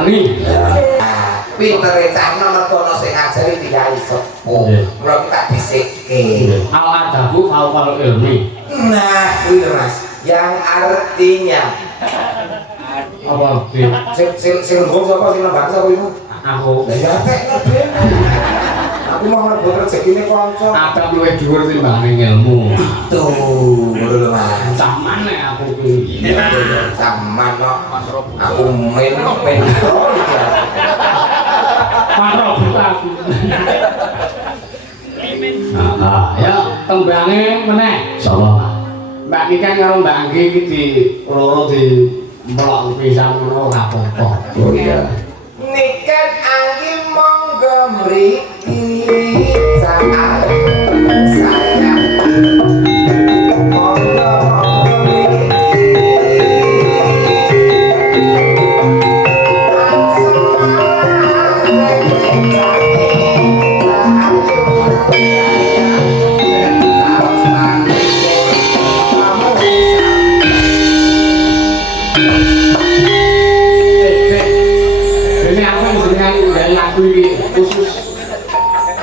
tani. Pintere cah nomor kono sing ngajari kiai sepuh. Mula kita disikke. Al-adabu fauqal ilmi. Nah, itu Mas, yang artinya Apa sih? sing lembung sapa sing nembang sapa itu? Aku. Lah ya tekno dhewe. Aku mau ngebut rezekine kanca. Ada luwih dhuwur timbang ilmu. Tuh, ngono lho Mas. Zaman aku ki. Zaman kok. Aku men pro iki. Paro aku. Ya tembange meneh. Sapa? Mbak Mikan karo Mbak Anggi iki di loro di melok pisan ngono ora apa-apa. Oh iya. Niken Anggi monggo mriki saat saya monggo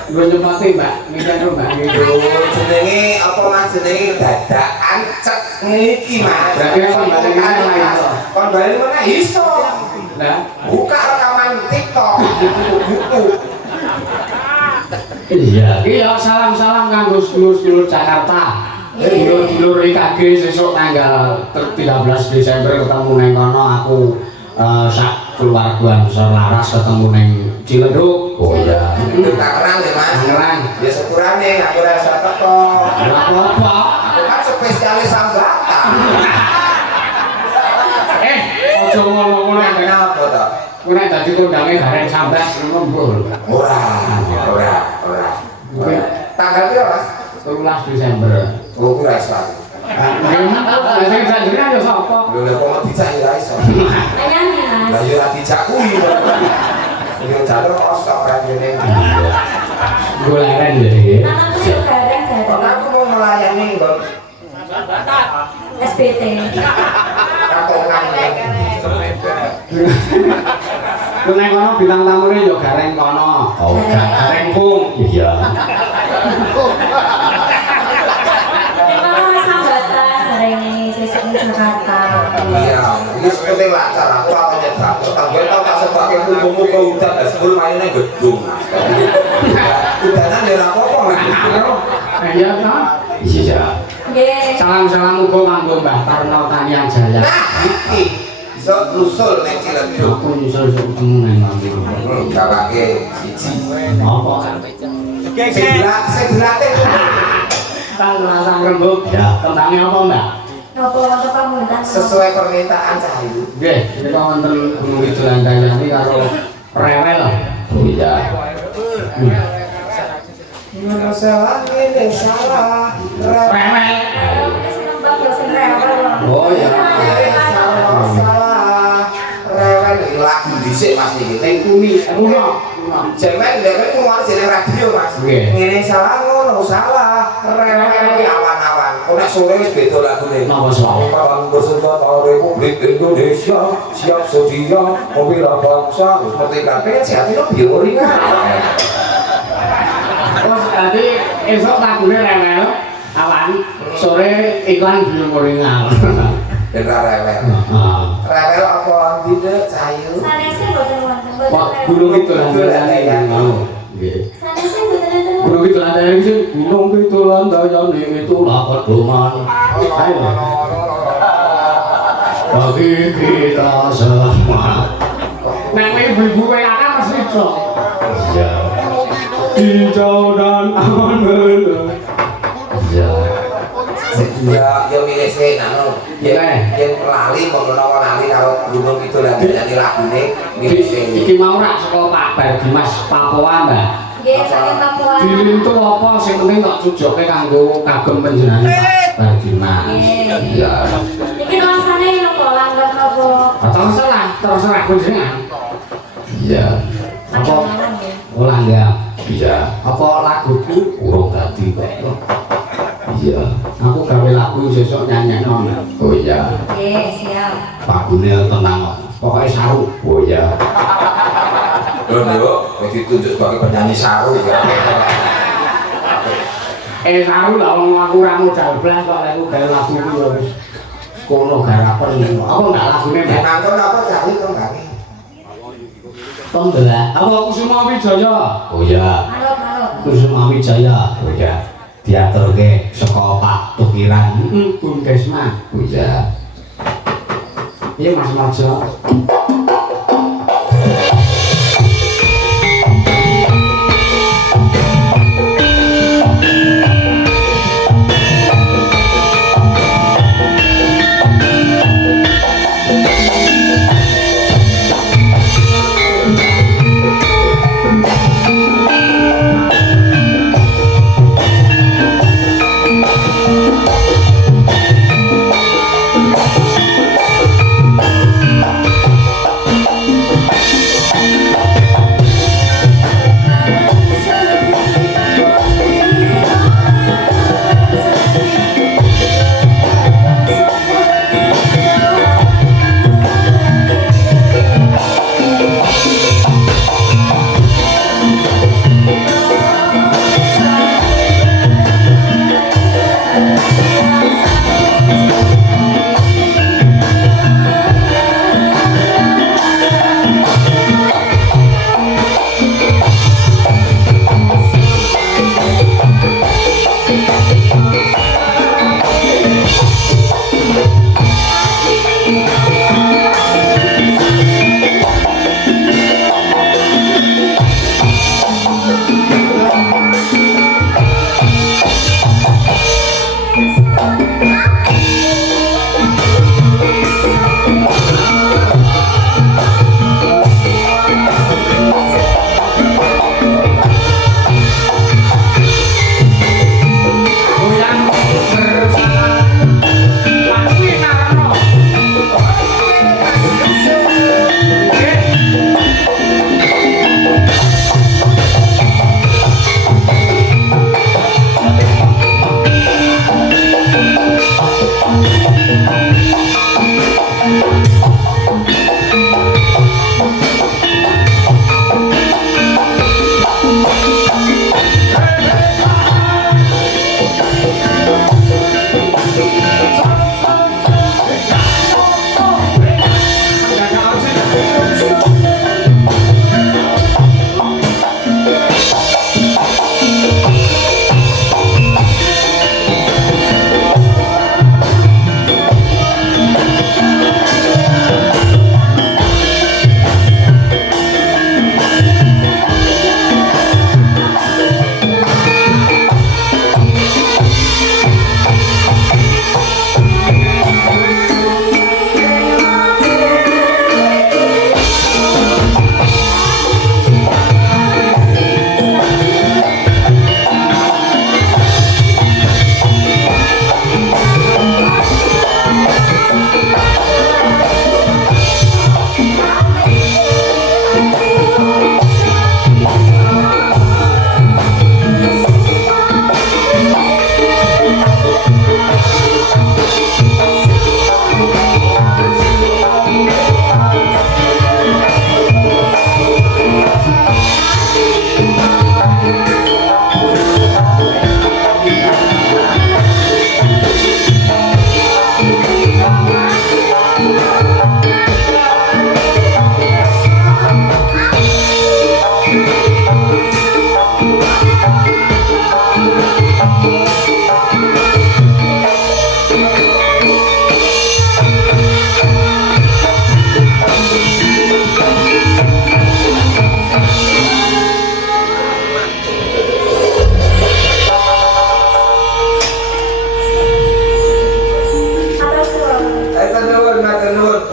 Gue nyempati Mbak, Mikan Mbak gitu. Jenenge apa Mas jenenge dadakan cek niki Mas. Berarti kon bali mana iso? Kon bali mana iso? Lah, Buka rekaman TikTok, YouTube. iya. Iya, salam-salam kanggo sedulur-sedulur Jakarta. Dulur-dulur IKG sesuk tanggal 13 Desember ketemu neng kono aku sak keluarga selaras ketemu neng Ciledug. Oh iya. Itu Tangerang ya Mas. Tangerang. Ya sepurane aku rasa teko. Ora apa-apa. Aku kan spesialis sambatan. Aja ngono-ngono nek Kenapa to? kowe nek dadi kondange gareng sambat ngembul. Ora. Tanggal piro Mas? 13 Desember. Oh ora iso. Nggih, sing janjian ya sapa? Lho kok mau dijak ya iso. Nyanyi Lah yo ora dijak kuwi. Yo jalur osok ra ngene. Golaren jadi. Anakku yang gareng Kok aku mau melayani nggon SPT. kantongan. Ku nang kono bintang tamune yo gareng kono. Oh, gareng pung. Iya. Kalau sambatan gareng sesuk di Jakarta. Iya, ini penting lancar. Aku akan nyetak. Tanggal tau tak sebagai kumpulmu ke hutan. Sebelum mainnya gedung. Udanan ya apa-apa. Iya kan? Iya. Nggih. Salam-salam uga kanggo Mbah Tarno Tanian Jaya. Nah, iki iso nusul ning Ciledug. Aku nyusul ketemu nang kono. Gawake siji. Apa? Sing dilate Lang rembug. Ya, tentangnya apa, Mbak? Nopo wonten pamuntan. sesuai permintaan Cahayu. Nggih, kita wonten Gunung Kidul Andayani karo Rewel. Oh iya. Gimana salah ini salah. Rewel. Seneng banget sing rewel. Oh iya. Salah. Rewel lagu dhisik Mas iki. Ning kumi, runo. Jemen dhewe keluar jeneng radio Mas. Nggih. Ngene salah ngono salah. Rewel iki awan-awan. Ora sore wis beda lagune. Napa salah? Kawan bersenjata Republik Indonesia siap sedia membela bangsa seperti kabeh siap itu biori kan. Terus tadi esok lagune Rewel, awan, sore iklan belum moringal. Bener rewel. Rewel apa ndine Cahayu? Sanese mboten wonten. Wah, Gunung Kidul Andayani yang mau. Nggih. Sanese mboten wonten. Gunung Kidul Andayani sing Gunung Kidul Andayani itulah pedoman. Ayo. Bagi kita semua. Nek ibu-ibu akan mesti cok. Iya. Hijau dan aman bener. Iya. Ya milih sing anu. Yen lali mau menawa lali karo Gunung Kidul Andayani lagune milih sing Iki mau rak saka Pak Bardimas Papua, Mbak. Nggih, saking Papua. Dilintu apa sing penting tak cujoke kanggo kagem panjenengan Pak Bardimas. Iya. Iki nuansane nopo langgam nopo? Terserah panjenengan. Iya. Apa Panjenengan ya. ulang ya? Iya. Apa laguku urung dadi kok. Iya. Aku gawe lagu sesuk nyanyekno. Oh iya. Nggih, siap. Pak Gunil tenang kok. pokoknya saru. Oh ya. Loh yuk, ditunjuk sebagai penyanyi saru ya. Saru lah wong aku ora modal blas kok lek gawe lagu iki ya wis kono garapen. Apa enggak lagune Mbak? Nonton apa cari to enggak? Tondelak. Apa Kusuma Wijaya? Oh ya. Manut. Kusuma Wijaya. Oh ya. Diaturke saka Pak Tukiran. Bundesman. Oh ya. Iya Mas Majo.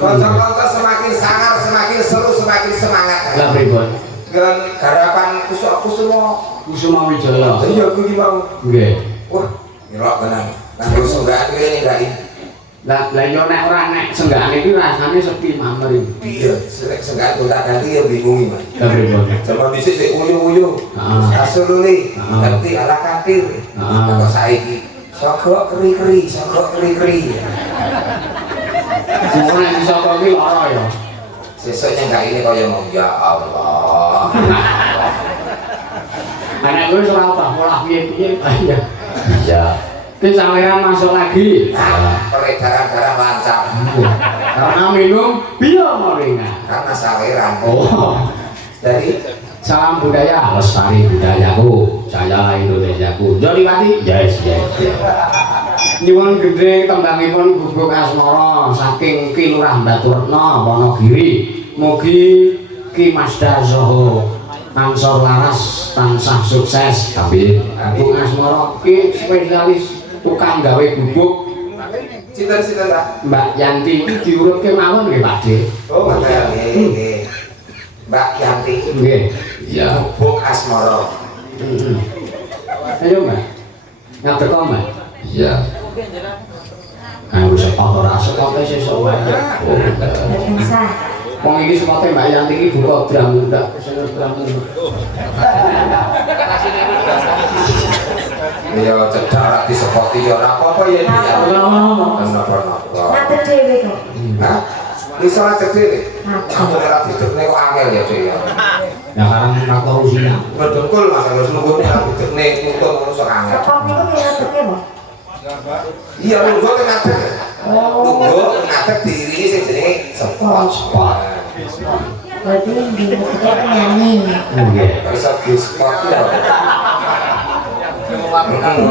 Konco-konco semakin sangar, semakin seru, semakin semangat. Lah pripun? Dengan garapan Kusuma Kusuma Wijaya. Iya, kuwi mau. Nggih. Wah, nyelok tenan. Nang iso enggak kene enggak ini. Lah yo nek ora nek senggane iki rasane sepi mamer iki. Iya, selek senggak gonta ganti ya bingung, Mas. Lah pripun? Zaman dhisik sik uyu-uyu. Heeh. Asululi, Heeh. ngerti ala kantil. Heeh. Kok saiki sogok keri-keri. Ora iso kok iki lara ya. Sesuknya enggak ini kaya mau ya Allah. Anak gue ora ubah pola piye-piye ya. Iya. Ki saweran masuk lagi. Nah, peredaran darah lancar. Karena minum biomoringa. Karena saweran. Oh. Jadi Salam budaya. Lestari budayaku, saya Indonesiaku. Joliwati. Yes. Nyuwun gendhing tembangipun Gubuk Asmara saking Ki Lurah Baturetna Wonogiri. Mugi Ki Masda saha Ansor Laras tansah sukses. Amin. Gubuk Asmara ki spesialis tukang gawe gubuk. Sinten Pak? Mbak Yanti iki diurutke mawon nggih Pak De. Oh, nggih. Mbak Yanti. Nggih. Iya. Gubuk Asmara. Ayo Mbak. Ngadeg kok Mbak. Iya. Kanggo sepatu ora sepote sesuk wae. Oh, Bisa. Wong iki sepote Mbak Yanti iki buka dram ndak seneng dram. Ya cedak ra disepoti ya ora apa-apa ya dia. Kenapa? Ngatur dhewe kok. Hah? Iso ngajak dhewe. Ngatur. Aku ora didekne kok angel ya Dek ya. Ya karang traktor usia. Ngedengkul Mas harus nunggu ora didekne nuntun ngono sok angel. Kok niku ki ngaturke kok. Iya lungguh kan ngadeg. Lungguh ngadeg diiringi sing jenenge spot. Berarti di kita penyanyi. Nggih. Bisa di spot ya. Nyanyi.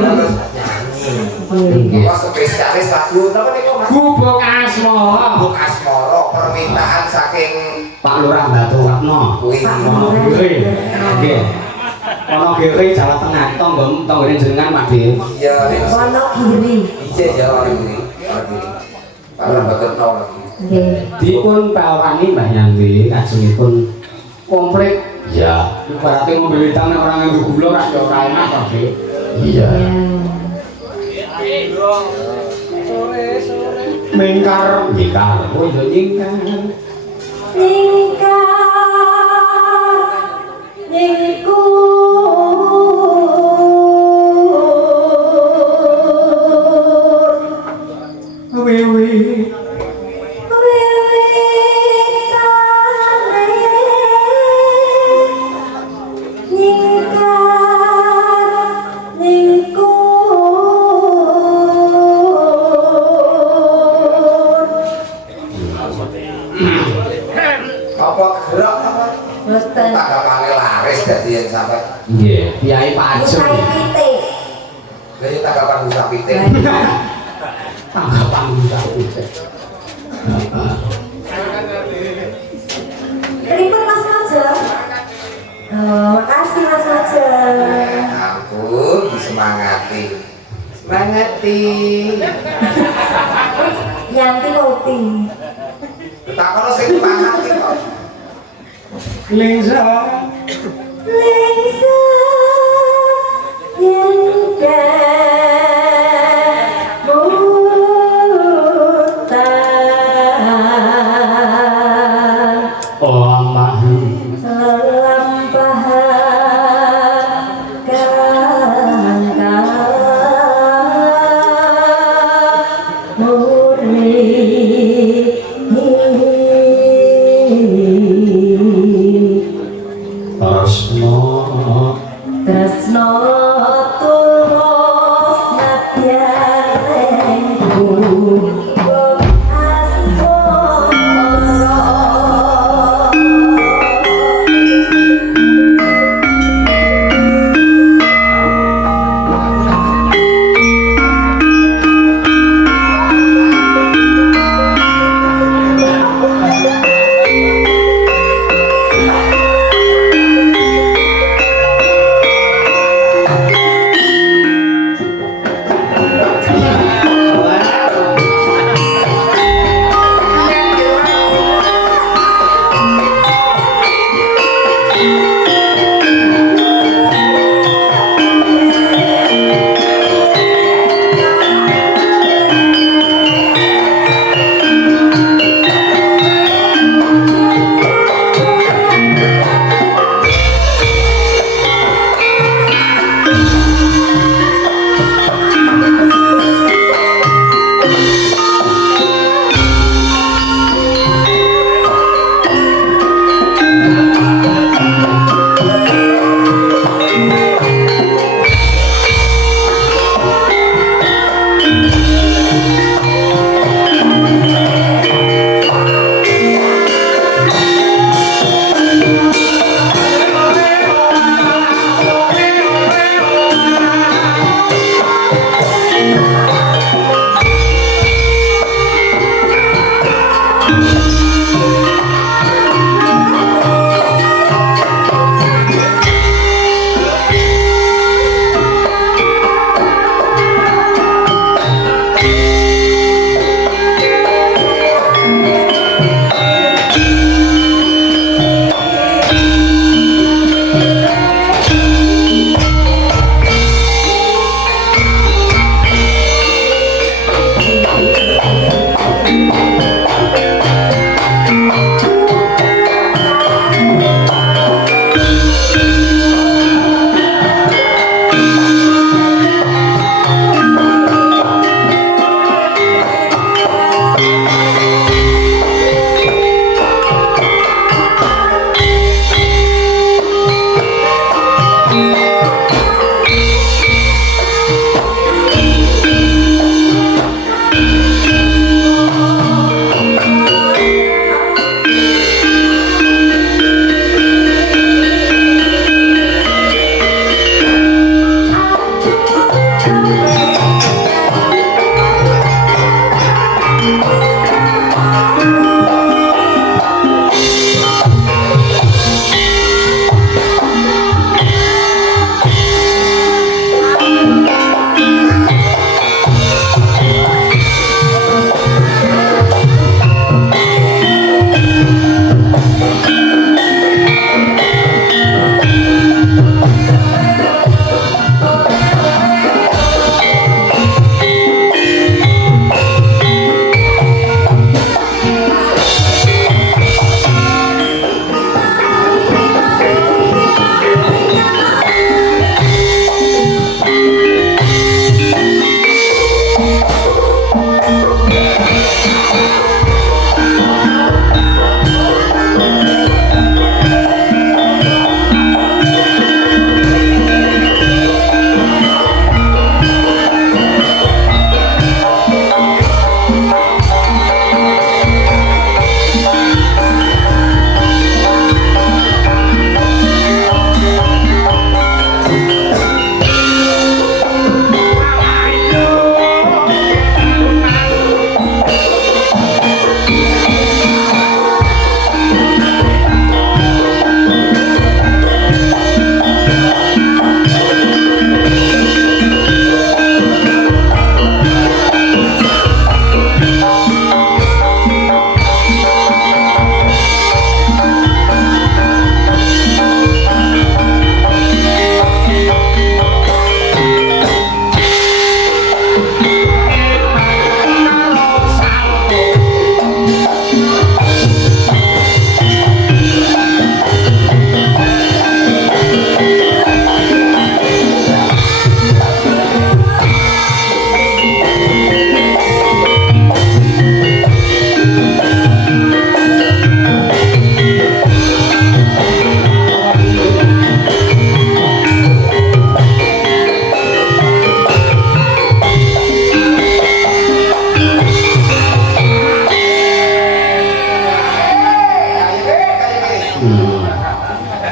Nggih. Kok spesialis lagu apa niku Mas? Gubuk Asmara. Gubuk Asmara permintaan saking Pak Lurah Baturetna. kuwi. Wonogiri. Nggih. Wonogiri Jawa Tengah. Tanggane jenengan Pak De. Iya, Wonogiri. iya ya orang ini. Pak Lurah Baturetna lagi. Nggih. Dipun pawani Mbah Yanti lajengipun komplit. iya. Ibaratnya mobil hitam orang yang gula rak ya ora enak kok, Dik. Iya. Mingkar, oh iya nyingkar. Ningkar ningku Wiwi. Apa gerak apa? Boten. Tanggapane laris dadi yang sampai. Nggih, Kiai Pak Ajeng. Usai pitik. Jadi tanggapan usaha pitik. Tanggapan usaha. Terima Mas Ajeng. Oh, makasih Mas Ajeng. Ampun, disemangati. Semangati. Yanti Wauti. Takon sing semangati kok. Lingsa. Lingsa yenda mutan lampahan kangka murni Tresno tresno tulmo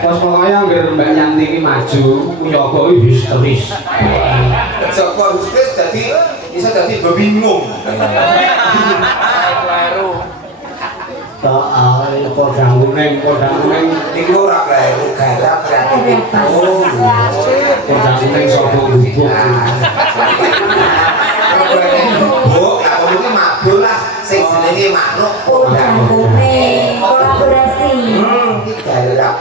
Pas pokoknya anggere Mbak Yanti iki maju, Uyoga iki histeris. Joko Hustis jadi bisa jadi bebingung. Podang kuning Ini ora kleru garap kreativitas. podang kuning sapa gubuk. Buk, aku iki mabul lah sing jenenge manuk Podang kuning, kolaborasi. Iki garap.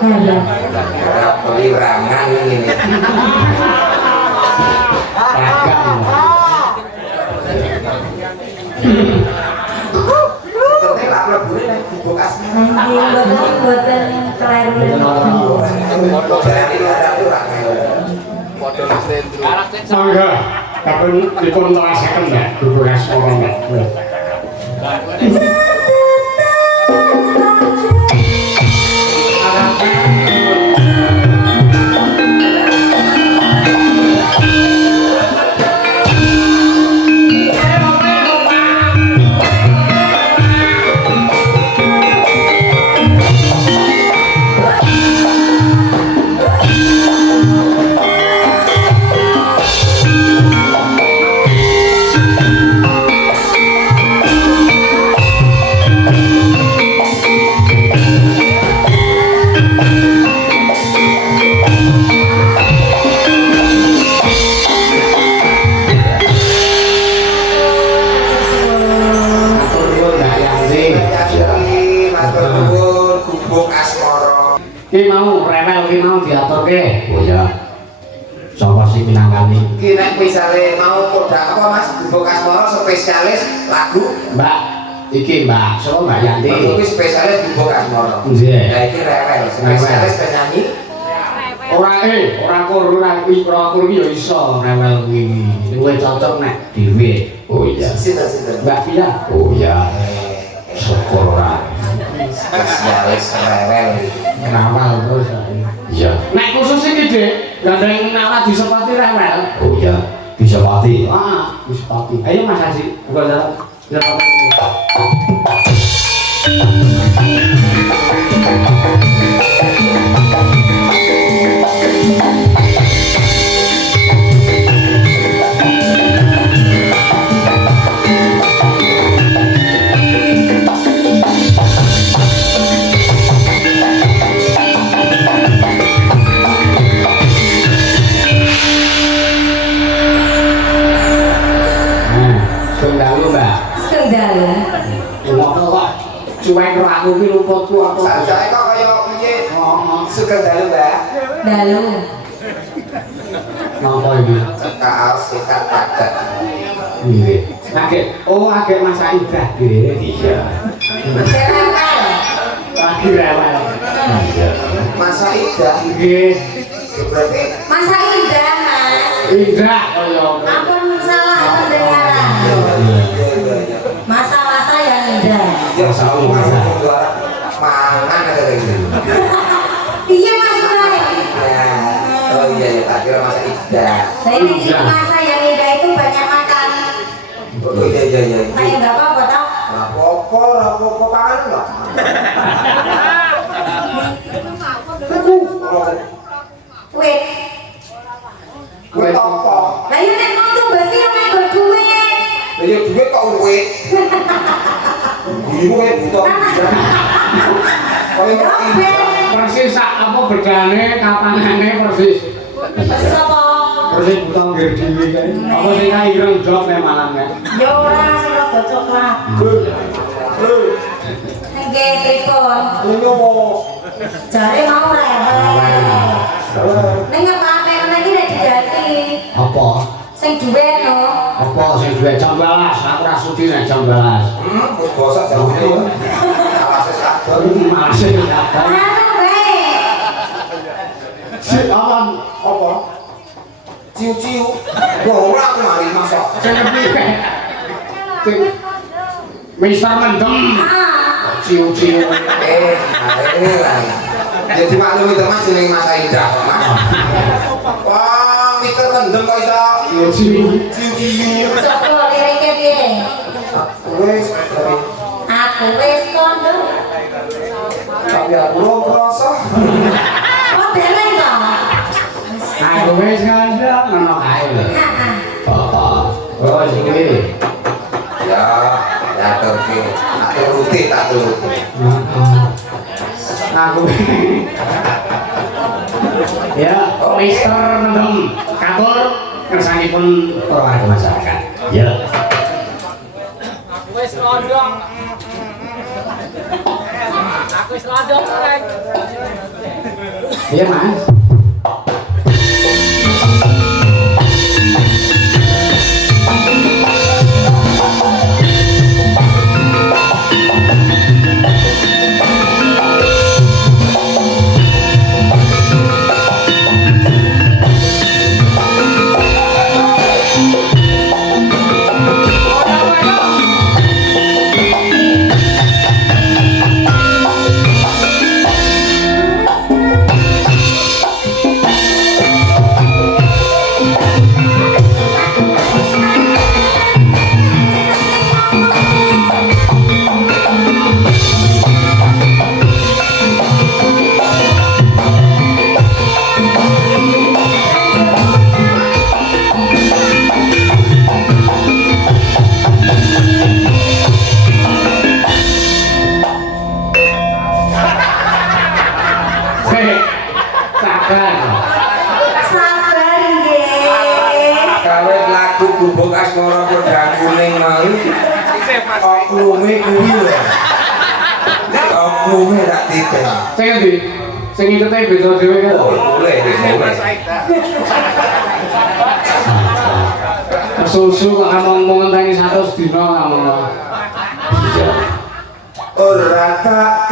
Garap pelirangan ini. Dagang. Terus lak mlebune nek gubuk asli. Mboten keliru. Jadi garap ora kleru. Mangga, kapan dipun terasaken ya gubuk asmara Mbak. Ki mau rewel ki mau diaturke. Oh ya. Sapa sing minangkani? Ki nek misale mau podang apa Mas gubuk asmara spesialis lagu Mbak, iki Mbak, sapa Mbak Yanti? Iki spesialis gubuk asmara. Nggih. Nah iki rewel spesialis penyanyi. Ora kur ya iso rewel iki. Luwih cocok nek dhewe. Oh iya. Sinten Mbak Via. Oh iya. Syukur ora. spesialis rewel. Ngawal terus. Iya. Nek khusus iki, Dik, gandeng nawat disepati rewel. Oh iya, disepati. Ah, disepati. Ayo Mas Haji, buka jalan. Kendala. Ngono kok cuek karo aku ki luputku apa. Sajake kok kaya piye? Sugeng dalu, Mbak. Dalu. Napa iki? Cekak sikat padet. Nggih. Agek masak idah nggih. Iya. Rewel. Lagi rewel. Iya. Masa Ida Nggih. berarti Masa indah, Mas. Idah kaya Ampun salah pendengaran. Masa-masa yang indah. ya sama mangan ada kayak gitu. Iya, Mas Bray. Nah, oh iya ya, tak kira masa Ida. Saya ini masa yang indah itu banyak makan. Oh iya iya iya. Kayak nggak apa-apa, tau? Rapopo pangan enggak? Wait. Kue apa? Lah iya nek mau tuh pasti yang nggo duit. Lah ya duit kok duit. Ibu kayak butuh. Kayak ngerti. persis sak apa bedane kapanane persis. Persis apa? Persis buta nggih dhewe kae. Apa sing kae ireng jog nek malam nek. Ya ora sing rada coklat. Nggih, telepon. Ini mau Jare mau rewel. Ning apa-apa ngene iki nek diganti. Apa? Sing duit no. Apa sing duwe jam 12? Aku ra sudi nek jam 12. wis bosok jam itu. Alase sakdon. Masih kapan? Anu bae. Si awan Apa? Ciu-ciu. Wah, ora aku mari masak. sing piye? Sing Mister Mendem. Ah. Ciu-ciu. Nah ini lah. Jadi maklumi teman jenenge Mas Aida. Wah, Mister Mendem kok iso Ciu-ciu. ciu-ciu. Coba lirike piye? Wis, Aku wis kondo. tapi aku ora krasa Oh, dereng to. Aku wis ngandang ngono kae lho. Oh, iki. Ya, ya terus tak turuti, tak turuti. Aku ya, Mister Mendem Kapur kersanipun warga masyarakat. Ya. Aku wis rodong. Aku wis rodong, Rek. Iya, Mas. Gubuk asmara pedang kuning mau oklume kuwi lho. Oklume tak titik. Sing endi? Sing ikete beda dhewe kan. Boleh. Susu kok ngomong ngenteni 100 dina ngomong. Ora tak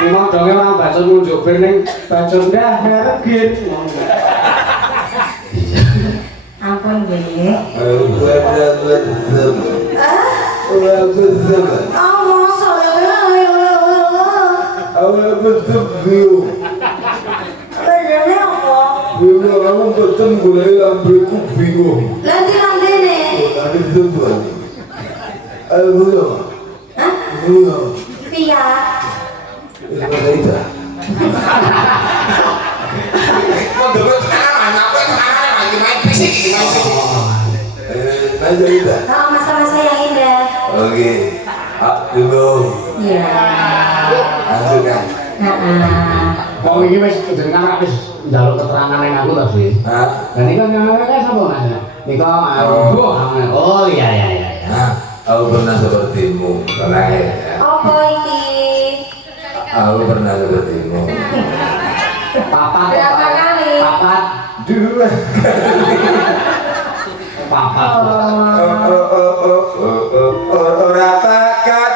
Memang dongeng orang bacot nunjuk bening bacot dah regin. Ampun, Nggih. Oh, mosok ya. Bedane apa? Nanti lambene. Hah? Via. Mau dulu tenanan, apa tenanan lagi main fisik, main fisik. Oh, masa-masa yang indah. Oke, dulu. Iya. Langsung kan. Wong iki wis jenengan wis njaluk keterangan ning aku ta, Sri. Hah? Lah niku nyamane sapa Mas? Niku oh iya. Nah, aku pernah sepertimu, Kalai. Apa iki? Aku pernah sepertimu. Papat. Berapa kali? Papat. 2 Papat. Ora bakat.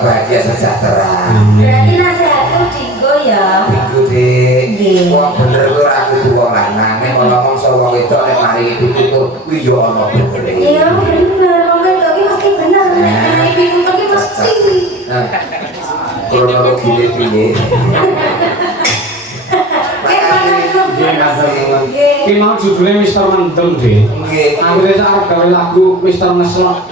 bahagia sejahtera. Berarti nasihatku dinggo ya. Iku Dik, wong bener kuwi ora kudu wong lanang. Nek ngomong soal wong wedok nek mari ditutur kuwi yo ana bener. Iya bener, wong wedok iki mesti bener. Nek ditutur iki mesti. Nah. Kronologine piye? Ki mau judulnya Mister Mendem, Dik. Nggih. Akhirnya saya gawe lagu Mister Ngeslok.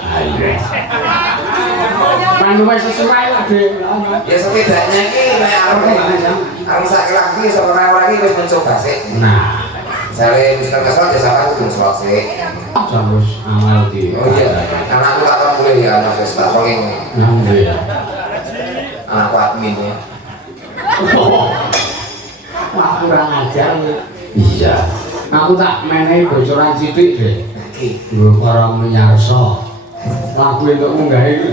Manu wis sesuai lah, Dik. Ya setidaknya iki nek arep sak lagu iso ora iki wis mencoba sik. Nah, Sare Mister Ngeslok ya sampe kudu ngeslok sik. terus amal di. Oh iya, anakku tak tahu kuliah ya, anak wis tak pengen. Iya. Anakku admin ya. Wah, kurang ajar. Iya. Aku tak menehi bocoran sithik, Dik. Iki. Lho para menyarsa. Lagu entuk munggah iki.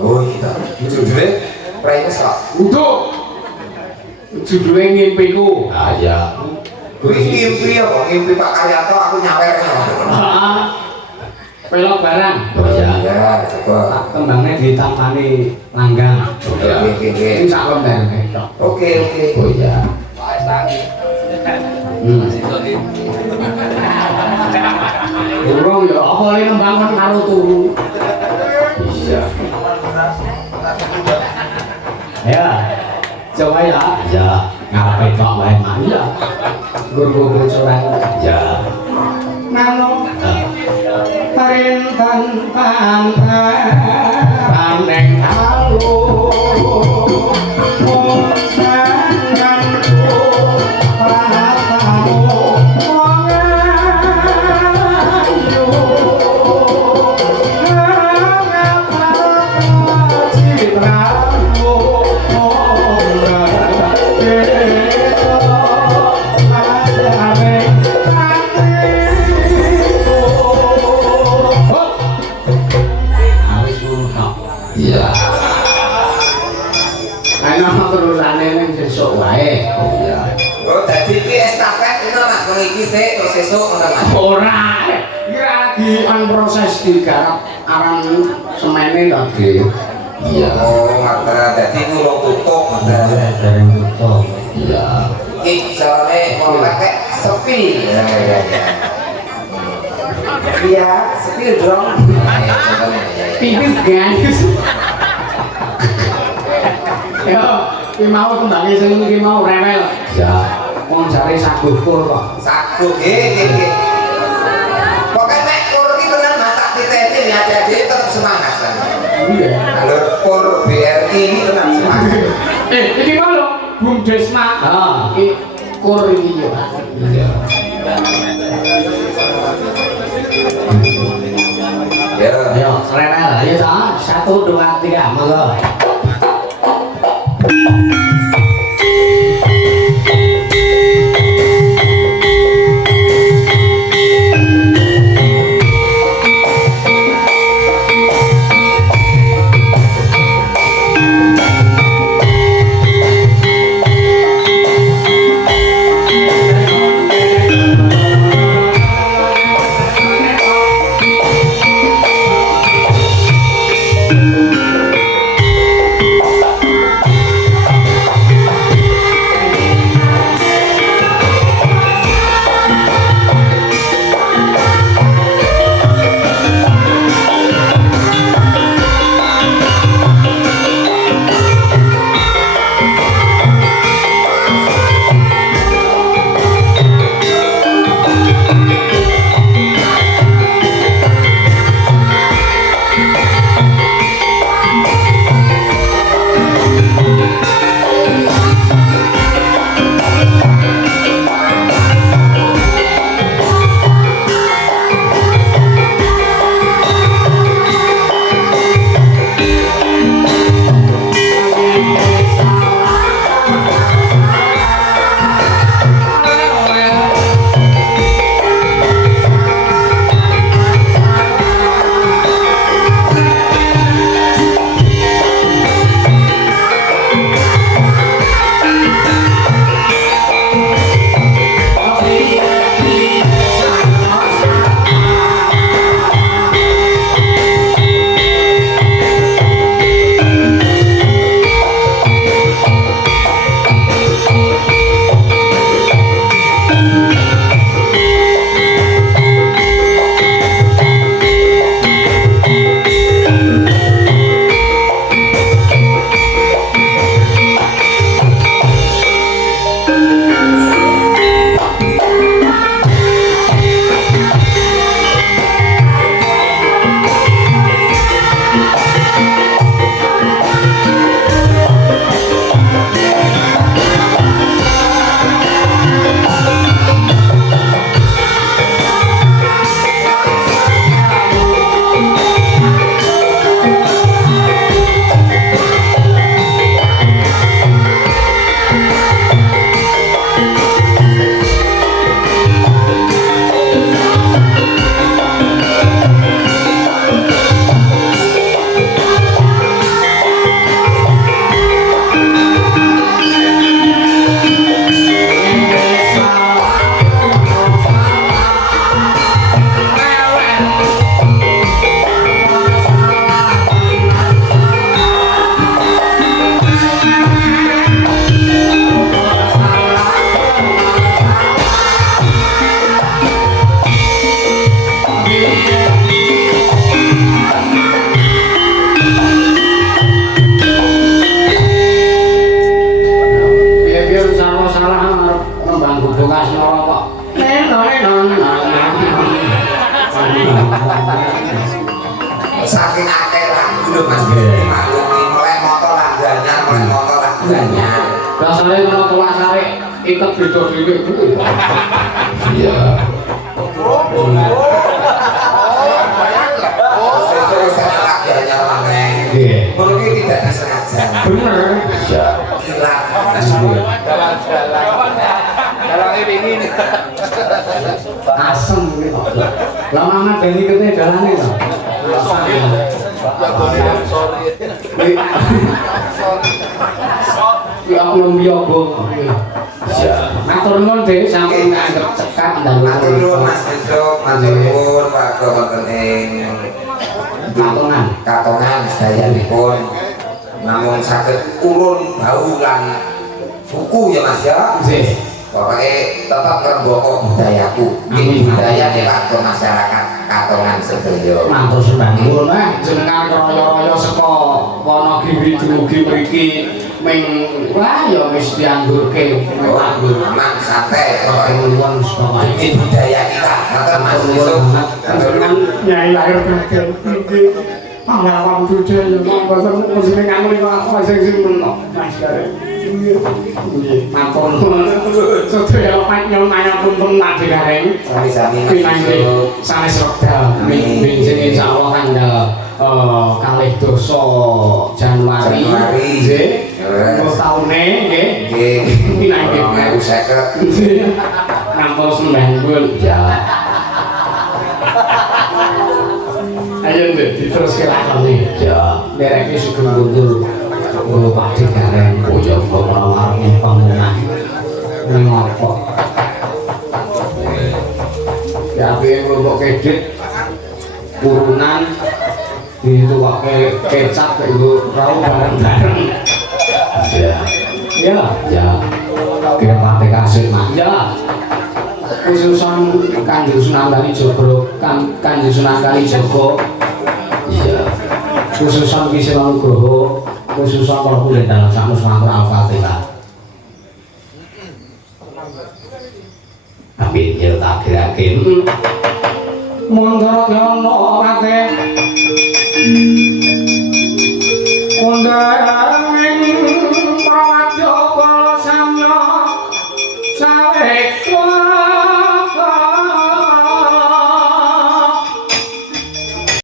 Oh iya. Judulnya Prai Ngeslok. Untuk judulnya ngimpiku. Ah ya. Kuwi ngimpi ya, kok ngimpi Pak Karyanto aku nyawer ya. Pelok barang. Oh iya, ya, coba. Tak tembangnya ditampani langgang. Oke. Ini sak konten ketok. Oke. Oh iya. Durung ya apa le nembang kon karo turu. Iya. Ya. Coba ya. wedok wae mah iya. Guru bocoran ya. Nano parintan pandeng halu. Ora, kira lagi an proses digarap aran semene lagi. Iya. Oh, maka dadi kurang tutup, maka Dereng tutup. iya. Iki carane mau pakai sepil. Ya. Iya, sepil dong. Pipis guys. Yo, ki mau kembali sing iki mau rewel. Ya. Wong jare sagukur kok. Sagu nggih. Pokoke nek kur iki tenan masak titete ya jadi tetap semangat kan. Iya. Kalau kur BRI ini tenan semangat. Iki mau lho, Bung Desma. Ah. Iki kur iki yo. Iya. Ya. Ayo, rewel. Ayo ta. 1 2 3 monggo. Kasmara kok. Saking akeh lagu lho Mas maklumi mulai motor langganya mulai motor langganya Rasane ngono kelas arek iket beda dhewe kuwi. Iya. Sesuai saya langganya maneh. Nggih. Ngono ki tidak disengaja. Bener. Ya. Gila. Jalan ini. Asem kuwi kok. Lah Mama Deni kete dalane to. Ya aku mbiyogo. Ya. Matur nuwun Dik sampun nganggep cekap dan Matur nuwun Mas Besok, matur nuwun Pak wonten ing Katongan sedayanipun namung saged urun bau lan buku ya Mas ya. Nggih. Pokoknya tetap ngrembaka budayaku. Ini budaya nek kanggo masyarakat Katongan sedaya. Matur sembah nuwun jenengan raya-raya saka Wonogiri dumugi mriki ming wah ya wis dianggurke Aman santai nuwun sedaya. ini budaya kita. Matur Mas Besok. Jenengan nyai lahir batin iki pahlawan budaya monggo mesti ngamli kok sing menok Mas Kare. Matur nuwun. Sedaya panjenengan manapun tenan digareng. Sami-sami Mas Pinangge Besok. sanes wekdal benjing insyaallah tanggal kalih doso Januari nggih taune nggih pinangge 2050 nampol sembah nuwun ya ayo ndek diteruske lakone ya dereke sugeng guntur Pak Digaren koyo ora warung pamunah ning apa ya piye kelompok kredit urunan itu pakai kecap itu rau bareng-bareng ya kira partai kasih mak ya khususan Kanjeng Sunan Kalijaga Kanjeng Sunan Kalijaga iya khususan Ki Sira Nugroho khususan para kulit dalam sakmu semangat Al-Fatihah amin ya tak kira-kira Mundara kena ate